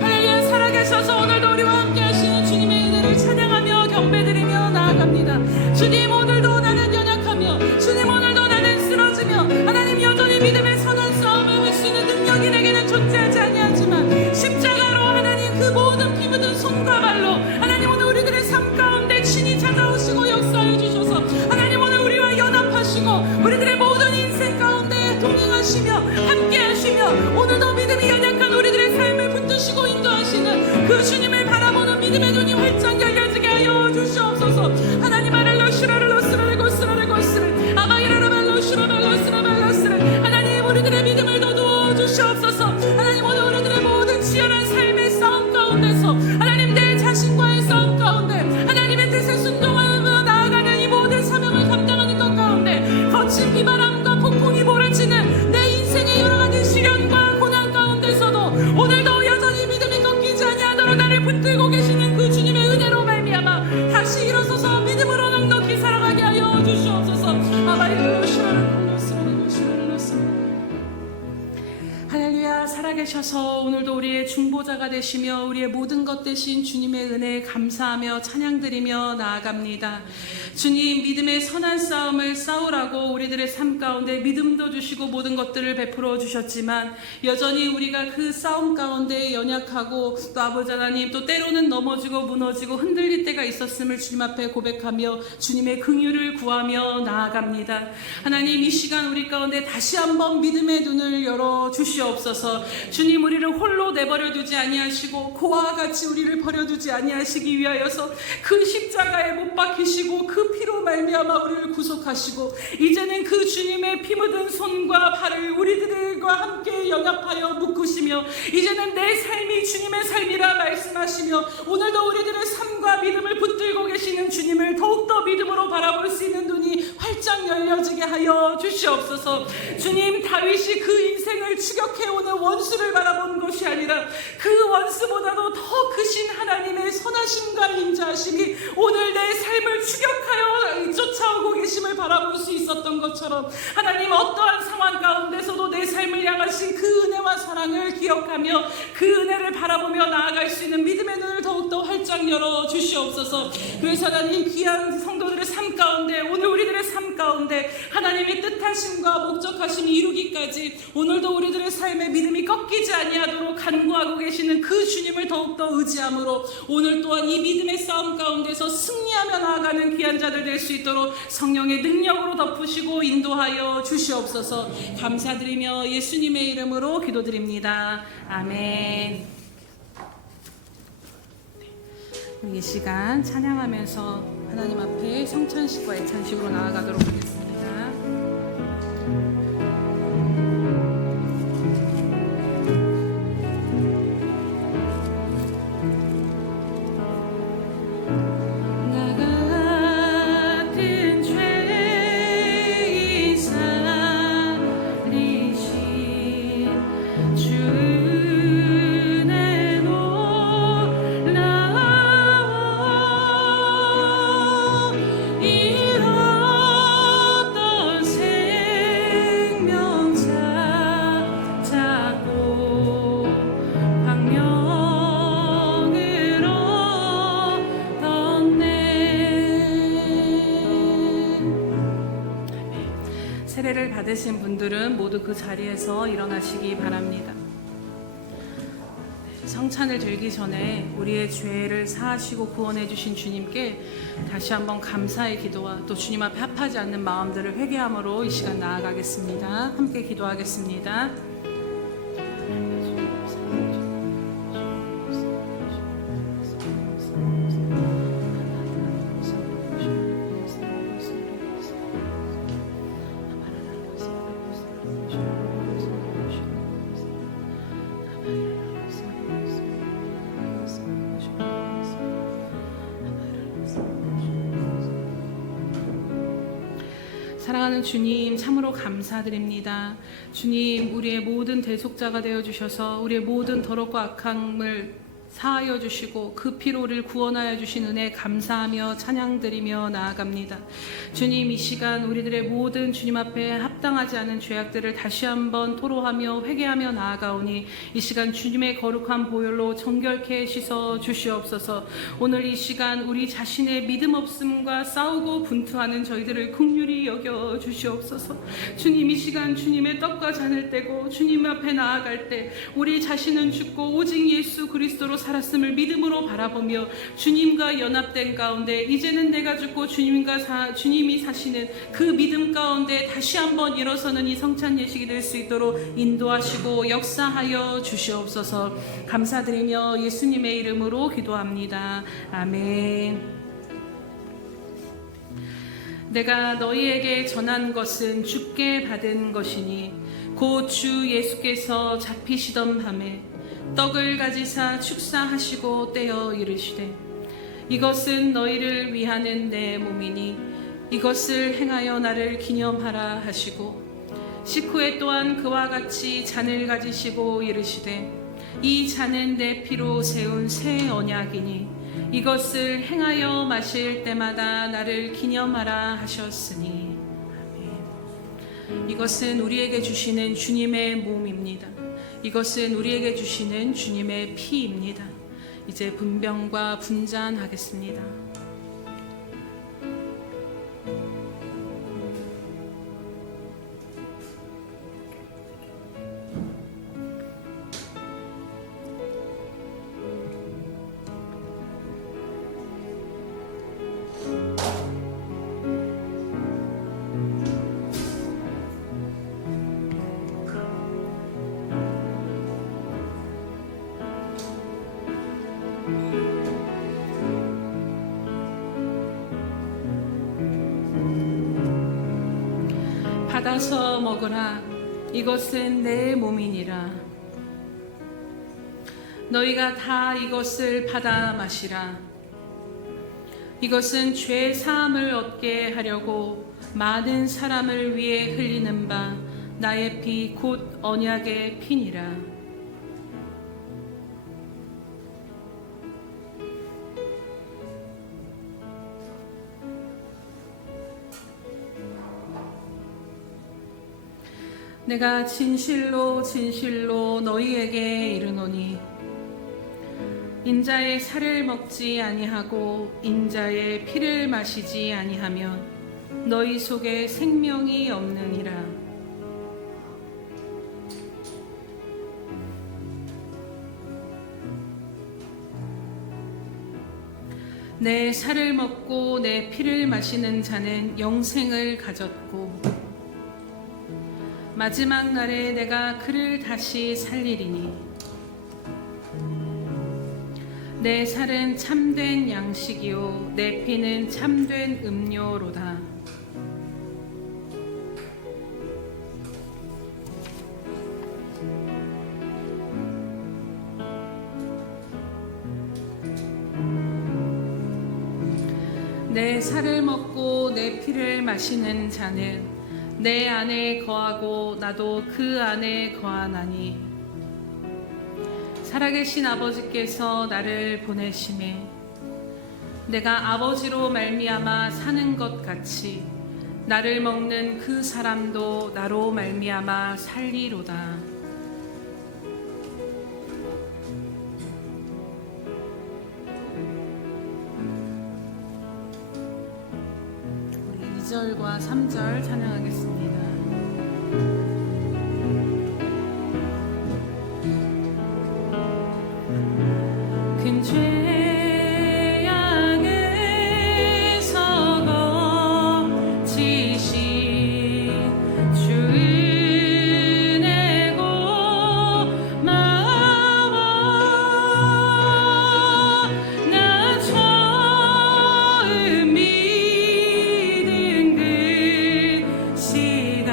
할렐루야. 살아계셔서 오늘도 우리와 함께 하시는 주님의 은혜를 찬양하며 경배드리며 나아갑니다. 주님, 오늘도 나는 연약하며, 주님, 오늘도 나는 쓰러지며, 하나님 여전히 믿음의 선한 싸움을 할 수 있는 능력이 내게는 존재하지 아니하지만 십자가로 하나님 그 모든 피 묻은 손과 발로 하나님 오늘 우리들의 삶 가운데 친히 찾아오시고 역사해 주셔서 하나님 오늘 우리와 연합하시고 우리들의 모든 인생 가운데 동행하시며 함께 하시며 오늘도 믿음이 연약한 우리들의 삶을 붙드시고 인도하시는 그 주님을 바라보는 믿음의 눈이 활짝 열려지게 하여 주시옵소서. 하나님, 하나님 우리들의 믿음을 더 주시옵소서. 하나님, 오늘 우리들의 모든 치열한 삶의 싸움 가운데서 하나님 내 자신과의 싸움 가운데 하나님의 뜻에 순종하며 나아가는 이 모든 사명을 감당하는 것 가운데 거친 비바람과 폭풍이 몰아치는 내 인생의 여러 가지 시련과 고난 가운데서도 오늘도 여전히 믿음이 꺾이지 아니하도록 나를 붙들고 계시는 그 주님의 은혜로 말미암아 다시 일어서서 믿음으로 넉넉히 살아가게 하여 주시옵소서. 할렐루야. 살아계셔서 오늘도 우리의 중보자가 되시며 우리의 모든 것 되신 주님의 은혜에 감사하며 찬양드리며 나아갑니다. 주님, 믿음의 선한 싸움을 싸우라고 우리들의 삶 가운데 믿음도 주시고 모든 것들을 베풀어 주셨지만 여전히 우리가 그 싸움 가운데 연약하고 또 아버지 하나님 또 때로는 넘어지고 무너지고 흔들릴 때가 있었음을 주님 앞에 고백하며 주님의 긍휼을 구하며 나아갑니다. 하나님, 이 시간 우리 가운데 다시 한번 믿음의 눈을 열어 주시옵소서. 주님, 우리를 홀로 내버려 두지 아니하시고 고아와 같이 우리를 버려두지 아니하시기 위하여서 그 십자가에 못 박히시고 그 피로 말미암아 우리를 구속하시고 이제는 그 주님의 피 묻은 손과 발을 우리들과 함께 연합하여 묶으시며 이제는 내 삶이 주님의 삶이라 말씀하시며 오늘도 우리들의 삶과 믿음을 붙들고 계시는 주님을 더욱더 믿음으로 바라볼 수 있는 눈이 활짝 열려지게 하여 주시옵소서. 주님, 다윗이 그 인생을 추격해오는 원수를 바라본 것이 아니라 그 원수보다도 더 크신 하나님의 선하심과 인자하심이 오늘 내 삶을 추격하여 쫓아오고 계심을 바라볼 수 있었던 것처럼 하나님, 어떠한 상황 가운데서도 내 삶을 향하신 그 은혜와 사랑을 기억하며 그 은혜를 바라보며 나아갈 수 있는 믿음의 눈을 더욱더 활짝 열어 주시옵소서. 그래서 하나님, 귀한 성도들의 삶 가운데 오늘 우리들의 삶 가운데 하나님의 뜻하심과 목적하심이 이루기까지 오늘도 우리들의 삶에 믿음이 꺾이지 아니하도록 간구하고 계시는 그 주님을 더욱더 의지함으로 오늘 또한 이 믿음의 싸움 가운데서 승리하며 나아가는 귀한 자들 될 수 있도록 성령의 능력으로 덮으시고 인도하여 주시옵소서. 감사드리며 예수님의 이름으로 기도드립니다. 아멘. 우리 이 시간 찬양하면서 하나님 앞에 성찬식과 애찬식으로 나아가도록 하겠습니다. 세례를 받으신 분들은 모두 그 자리에서 일어나시기 바랍니다. 성찬을 들기 전에 우리의 죄를 사하시고 구원해 주신 주님께 다시 한번 감사의 기도와 또 주님 앞에 합하지 않는 마음들을 회개함으로 이 시간 나아가겠습니다. 함께 기도하겠습니다. 사랑하는 주님, 참으로 감사드립니다. 주님, 우리의 모든 대속자가 되어주셔서 우리의 모든 더럽고 악함을 사하여 주시고 그 피로 우리를 구원하여 주신 은혜 감사하며 찬양드리며 나아갑니다. 주님, 이 시간 우리들의 모든 주님 앞에 합당하지 않은 죄악들을 다시 한번 토로하며 회개하며 나아가오니 이 시간 주님의 거룩한 보혈로 정결케 씻어 주시옵소서. 오늘 이 시간 우리 자신의 믿음 없음과 싸우고 분투하는 저희들을 긍휼히 여겨 주시옵소서. 주님, 이 시간 주님의 떡과 잔을 떼고 주님 앞에 나아갈 때 우리 자신은 죽고 오직 예수 그리스도로 살았음을 믿음으로 바라보며 주님과 연합된 가운데 이제는 내가 죽고 주님이 사시는 그 믿음 가운데 다시 한번 일어서는 이 성찬 예식이 될 수 있도록 인도하시고 역사하여 주시옵소서. 감사드리며 예수님의 이름으로 기도합니다. 아멘. 내가 너희에게 전한 것은 주께 받은 것이니 곧 주 예수께서 잡히시던 밤에 떡을 가지사 축사하시고 떼어 이르시되 이것은 너희를 위하는 내 몸이니 이것을 행하여 나를 기념하라 하시고 식후에 또한 그와 같이 잔을 가지시고 이르시되 이 잔은 내 피로 세운 새 언약이니 이것을 행하여 마실 때마다 나를 기념하라 하셨으니 아멘. 이것은 우리에게 주시는 주님의 몸입니다. 이것은 우리에게 주시는 주님의 피입니다. 이제 분병과 분잔하겠습니다. 받아서 먹으라. 이것은 내 몸이니라. 너희가 다 이것을 받아 마시라. 이것은 죄 사함을 얻게 하려고 많은 사람을 위해 흘리는 바 나의 피 곧 언약의 피니라. 내가 진실로 진실로 너희에게 이르노니 인자의 살을 먹지 아니하고 인자의 피를 마시지 아니하면 너희 속에 생명이 없느니라. 내 살을 먹고 내 피를 마시는 자는 영생을 가졌고 마지막 날에 내가 그를 다시 살리리니 내 살은 참된 양식이요 내 피는 참된 음료로다. 내 살을 먹고 내 피를 마시는 자는 내 안에 거하고 나도 그 안에 거하나니 살아계신 아버지께서 나를 보내심에 내가 아버지로 말미암아 사는 것 같이 나를 먹는 그 사람도 나로 말미암아 살리로다. 우리 2절과 3절 찬양하겠습니다. 큰 죄악에서 거치신 주 은혜 고마워. 나 처음 믿은 그 신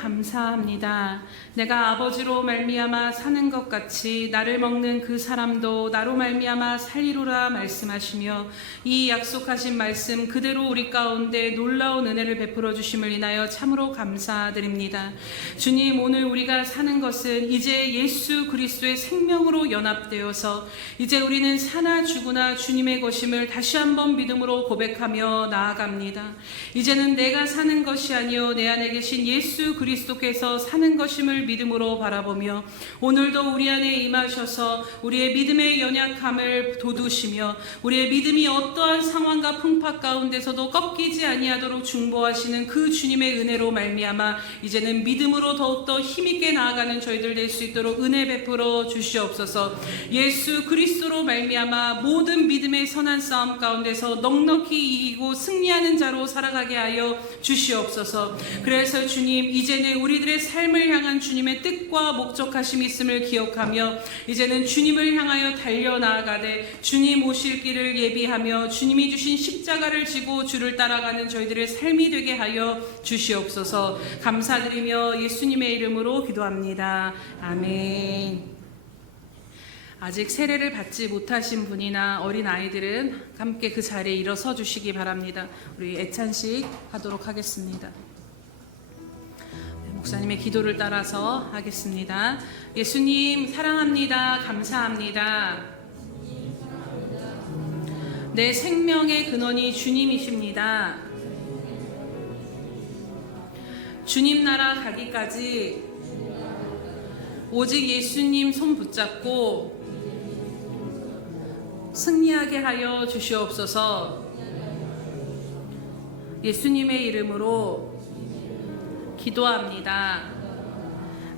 감사합니다. 내가 아버지로 말미암아 사는 것 같이 나를 먹는 그 사람도 나로 말미암아 살리로라 말씀하시며 이 약속하신 말씀 그대로 우리 가운데 놀라운 은혜를 베풀어 주심을 인하여 참으로 감사드립니다. 주님, 오늘 우리가 사는 것은 이제 예수 그리스도의 생명으로 연합되어서 이제 우리는 사나 죽으나 주님의 것임을 다시 한번 믿음으로 고백하며 나아갑니다. 이제는 내가 사는 것이 아니요 내 안에 계신 예수 그리스도께서 사는 것임을 믿음으로 바라보며 오늘도 우리 안에 임하셔서 우리의 믿음의 연약함을 돋우시며 우리의 믿음이 어떠한 상황과 풍파 가운데서도 꺾이지 아니하도록 중보하시는 그 주님의 은혜로 말미암아 이제는 믿음으로 더욱더 힘있게 나아가는 저희들 될 수 있도록 은혜 베풀어 주시옵소서. 예수 그리스도로 말미암아 모든 믿음의 선한 싸움 가운데서 넉넉히 이기고 승리하는 자로 살아가게 하여 주시옵소서. 그래서 주님, 이제는 우리들의 삶을 향한 주님의 뜻과 목적하심이 있음을 기억하며 이제는 주님을 향하여 달려나아가되 주님 오실 길을 예비하며 주님이 주신 십자가를 지고 주를 따라가는 저희들의 삶이 되게 하여 주시옵소서. 감사드리며 예수님의 이름으로 기도합니다. 아멘. 아직 세례를 받지 못하신 분이나 어린 아이들은 함께 그 자리에 일어서 주시기 바랍니다. 우리 애찬식 하도록 하겠습니다. 목사님의 기도를 따라서 하겠습니다. 예수님 사랑합니다. 감사합니다. 내 생명의 근원이 주님이십니다. 주님 나라 가기까지 오직 예수님 손 붙잡고 승리하게 하여 주시옵소서. 예수님의 이름으로 기도합니다.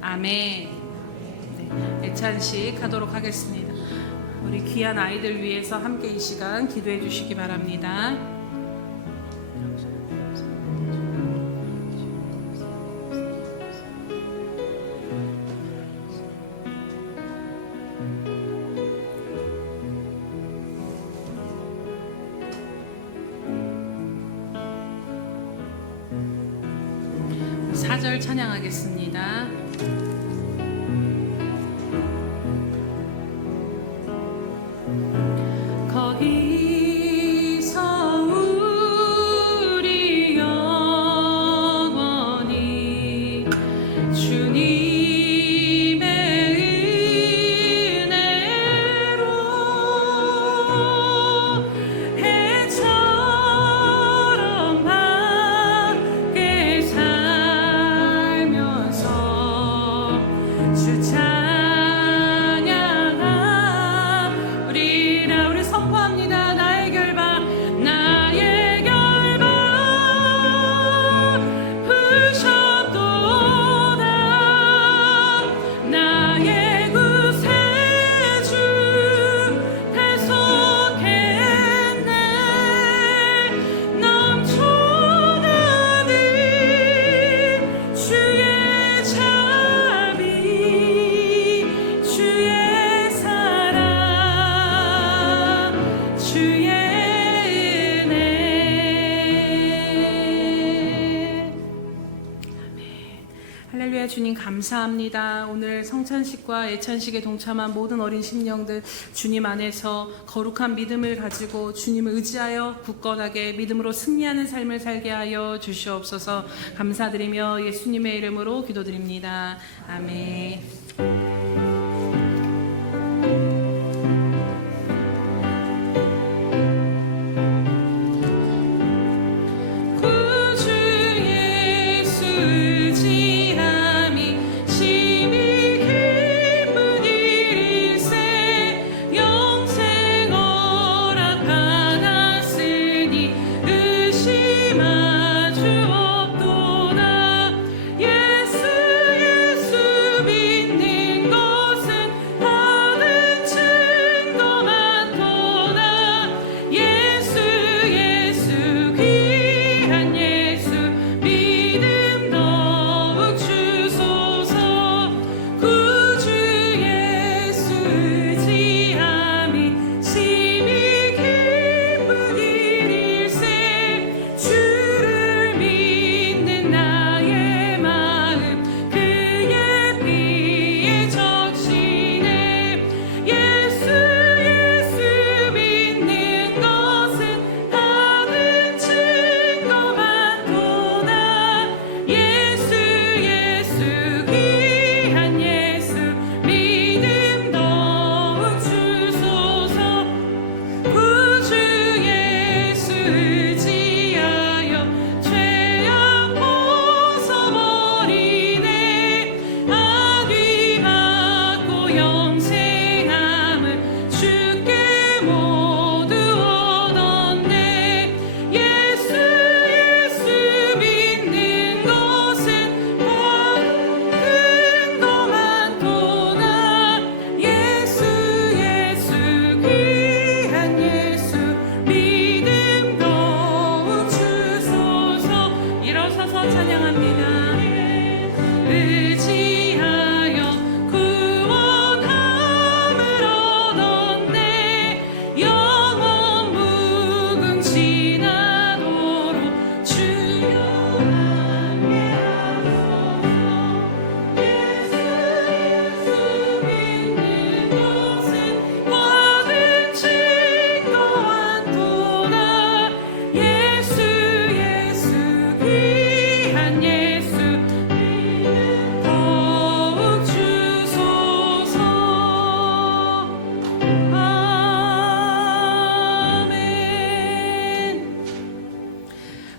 아멘. 네, 애찬식 하도록 하겠습니다. 우리 귀한 아이들 위해서 함께 이 시간 기도해 주시기 바랍니다. 사절 찬양하겠습니다. 거기서 우리 영원히 주님의 은혜로 해처럼 밝게 주 찬양하리라. 우리 선포합니다. 나의 결박 부셨도다. 나의 구세주 대속했네. 넘쳐나는 주의 주의 사랑 주의 은혜. 할렐루야. 주님 감사합니다. 오늘 성찬식과 예찬식에 동참한 모든 어린 심령들 주님 안에서 거룩한 믿음을 가지고 주님을 의지하여 굳건하게 믿음으로 승리하는 삶을 살게 하여 주시옵소서. 감사드리며 예수님의 이름으로 기도드립니다. 아멘. 예수 믿는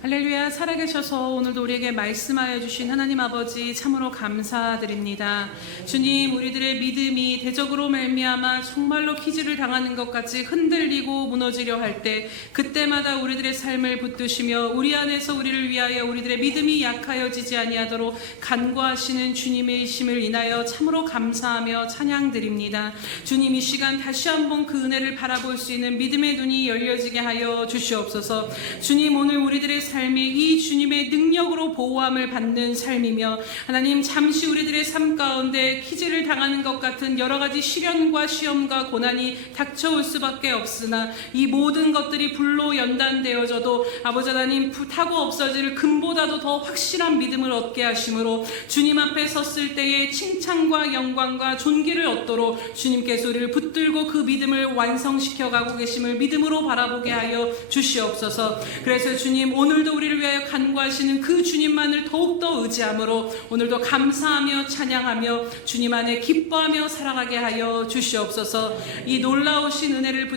할렐루야. 살아계셔서 오늘도 우리에게 말씀하여 주신 하나님 아버지 참으로 감사드립니다. 주님, 우리들의 믿음이 대적으로 말미암아 정말로 키즈를 당하는 것 같이 흔들리고 무너지려 할 때 그때마다 우리들의 삶을 붙드시며 우리 안에서 우리를 위하여 우리들의 믿음이 약하여지지 아니하도록 간구하시는 주님의 힘을 인하여 참으로 감사하며 찬양드립니다. 주님, 이 시간 다시 한번 그 은혜를 바라볼 수 있는 믿음의 눈이 열려지게 하여 주시옵소서. 주님, 오늘 우리들의 삶이 이 주님의 능력으로 보호함을 받는 삶이며 하나님, 잠시 우리들의 삶 가운데 키즈를 당하는 것 같은 여러 가지 시련과 시험과 고난이 닥쳐올 수밖에 없으나 이 모든 것들이 불로 연단되어져도 아버지 하나님 타고 없어질 금보다도 더 확실한 믿음을 얻게 하심으로 주님 앞에 섰을 때에 칭찬과 영광과 존귀를 얻도록 주님께서 우리를 붙들고 그 믿음을 완성시켜 가고 계심을 믿음으로 바라보게 하여 주시옵소서. 그래서 주님, 오늘도 우리를 위하여 간구하시는 그 주님만을 더욱더 의지함으로 오늘도 감사하며 찬양하며 주님 안에 기뻐하며 살아가게 하여 주시옵소서. 이 놀라우신 은혜를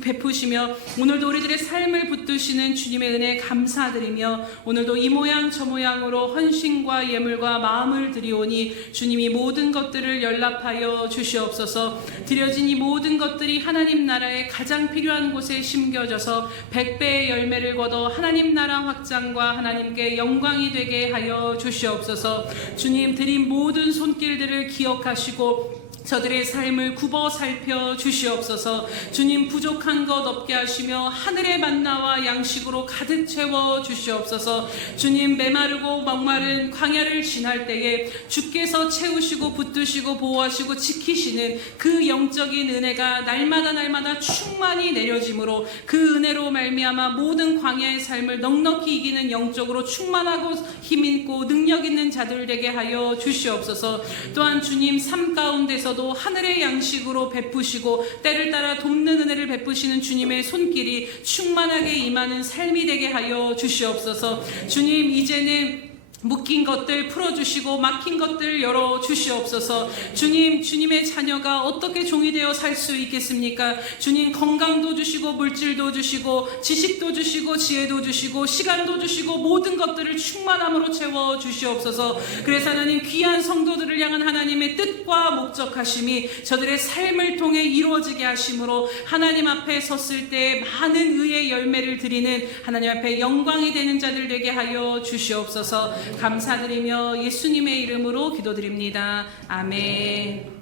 베푸시며 오늘도 우리들의 삶을 붙드시는 주님의 은혜 감사드리며 오늘도 이 모양 저 모양으로 헌신과 예물과 마음을 드리오니 주님이 모든 것들을 연락하여 주시옵소서. 드려진 이 모든 것들이 하나님 나라에 가장 필요한 곳에 심겨져서 100배의 열매를 거둬 하나님 나라 확장과 하나님께 영광이 되게 하여 주시옵소서. 주님, 드린 모든 손길들을 기억하시고 저들의 삶을 굽어 살펴 주시옵소서. 주님, 부족한 것 없게 하시며 하늘의 만나와 양식으로 가득 채워 주시옵소서. 주님, 메마르고 목마른 광야를 지날 때에 주께서 채우시고 붙드시고 보호하시고 지키시는 그 영적인 은혜가 날마다 충만히 내려짐으로 그 은혜로 말미암아 모든 광야의 삶을 넉넉히 이기는 영적으로 충만하고 힘있고 능력 있는 자들 되게 하여 주시옵소서. 또한 주님, 삶 가운데서도 하늘의 양식으로 베푸시고 때를 따라 돕는 은혜를 베푸시는 주님의 손길이 충만하게 임하는 삶이 되게 하여 주시옵소서. 주님, 이제는 묶인 것들 풀어주시고 막힌 것들 열어주시옵소서. 주님, 주님의 자녀가 어떻게 종이 되어 살 수 있겠습니까? 주님, 건강도 주시고 물질도 주시고 지식도 주시고 지혜도 주시고 시간도 주시고 모든 것들을 충만함으로 채워주시옵소서. 그래서 하나님, 귀한 성도들을 향한 하나님의 뜻과 목적하심이 저들의 삶을 통해 이루어지게 하심으로 하나님 앞에 섰을 때 많은 의의 열매를 드리는 하나님 앞에 영광이 되는 자들 되게 하여 주시옵소서. 감사드리며 예수님의 이름으로 기도드립니다. 아멘.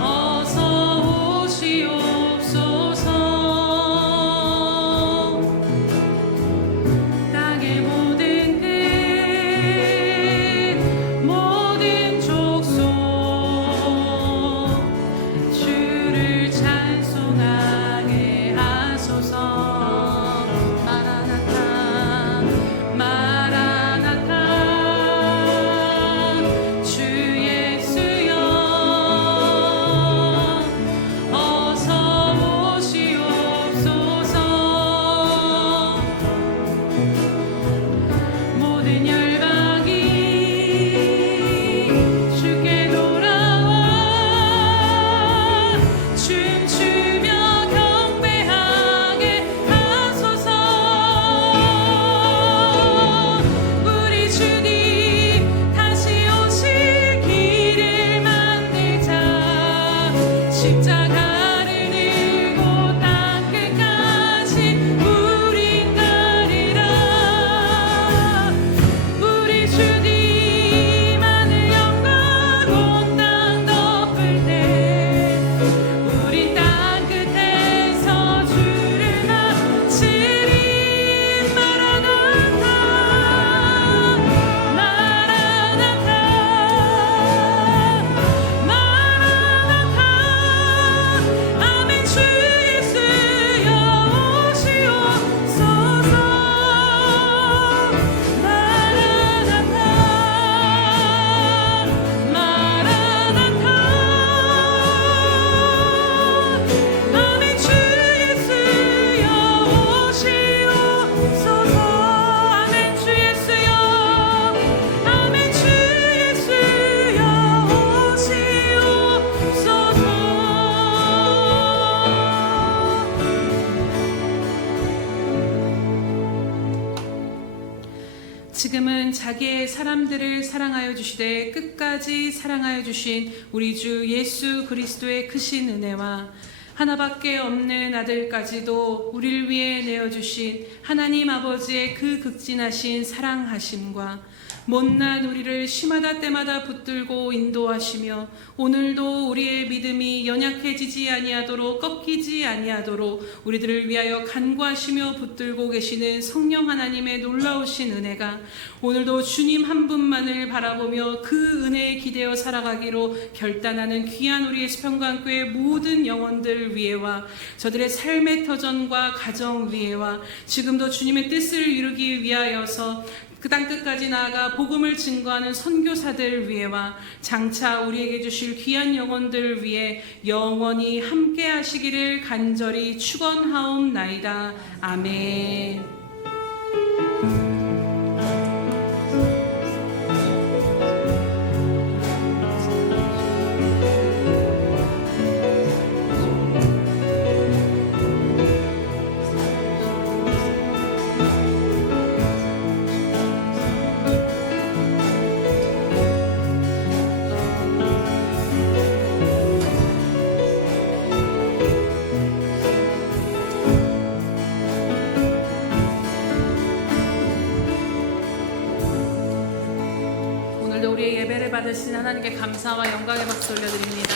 어서 오시옵소서. 자기의 사람들을 사랑하여 주시되 끝까지 사랑하여 주신 우리 주 예수 그리스도의 크신 은혜와 하나밖에 없는 아들까지도 우리를 위해 내어주신 하나님 아버지의 그 극진하신 사랑하심과 못난 우리를 시마다 때마다 붙들고 인도하시며 오늘도 우리의 믿음이 연약해지지 아니하도록 꺾이지 아니하도록 우리들을 위하여 간구하시며 붙들고 계시는 성령 하나님의 놀라우신 은혜가 오늘도 주님 한 분만을 바라보며 그 은혜에 기대어 살아가기로 결단하는 귀한 우리의 수평관교회 모든 영혼들 위에와 저들의 삶의 터전과 가정 위에와 지금도 주님의 뜻을 이루기 위하여서 그 땅 끝까지 나아가 복음을 증거하는 선교사들 위에와 장차 우리에게 주실 귀한 영혼들 위해 영원히 함께 하시기를 간절히 축원하옵나이다. 아멘. 오늘도 우리의 예배를 받으신 하나님께 감사와 영광의 박수 올려드립니다.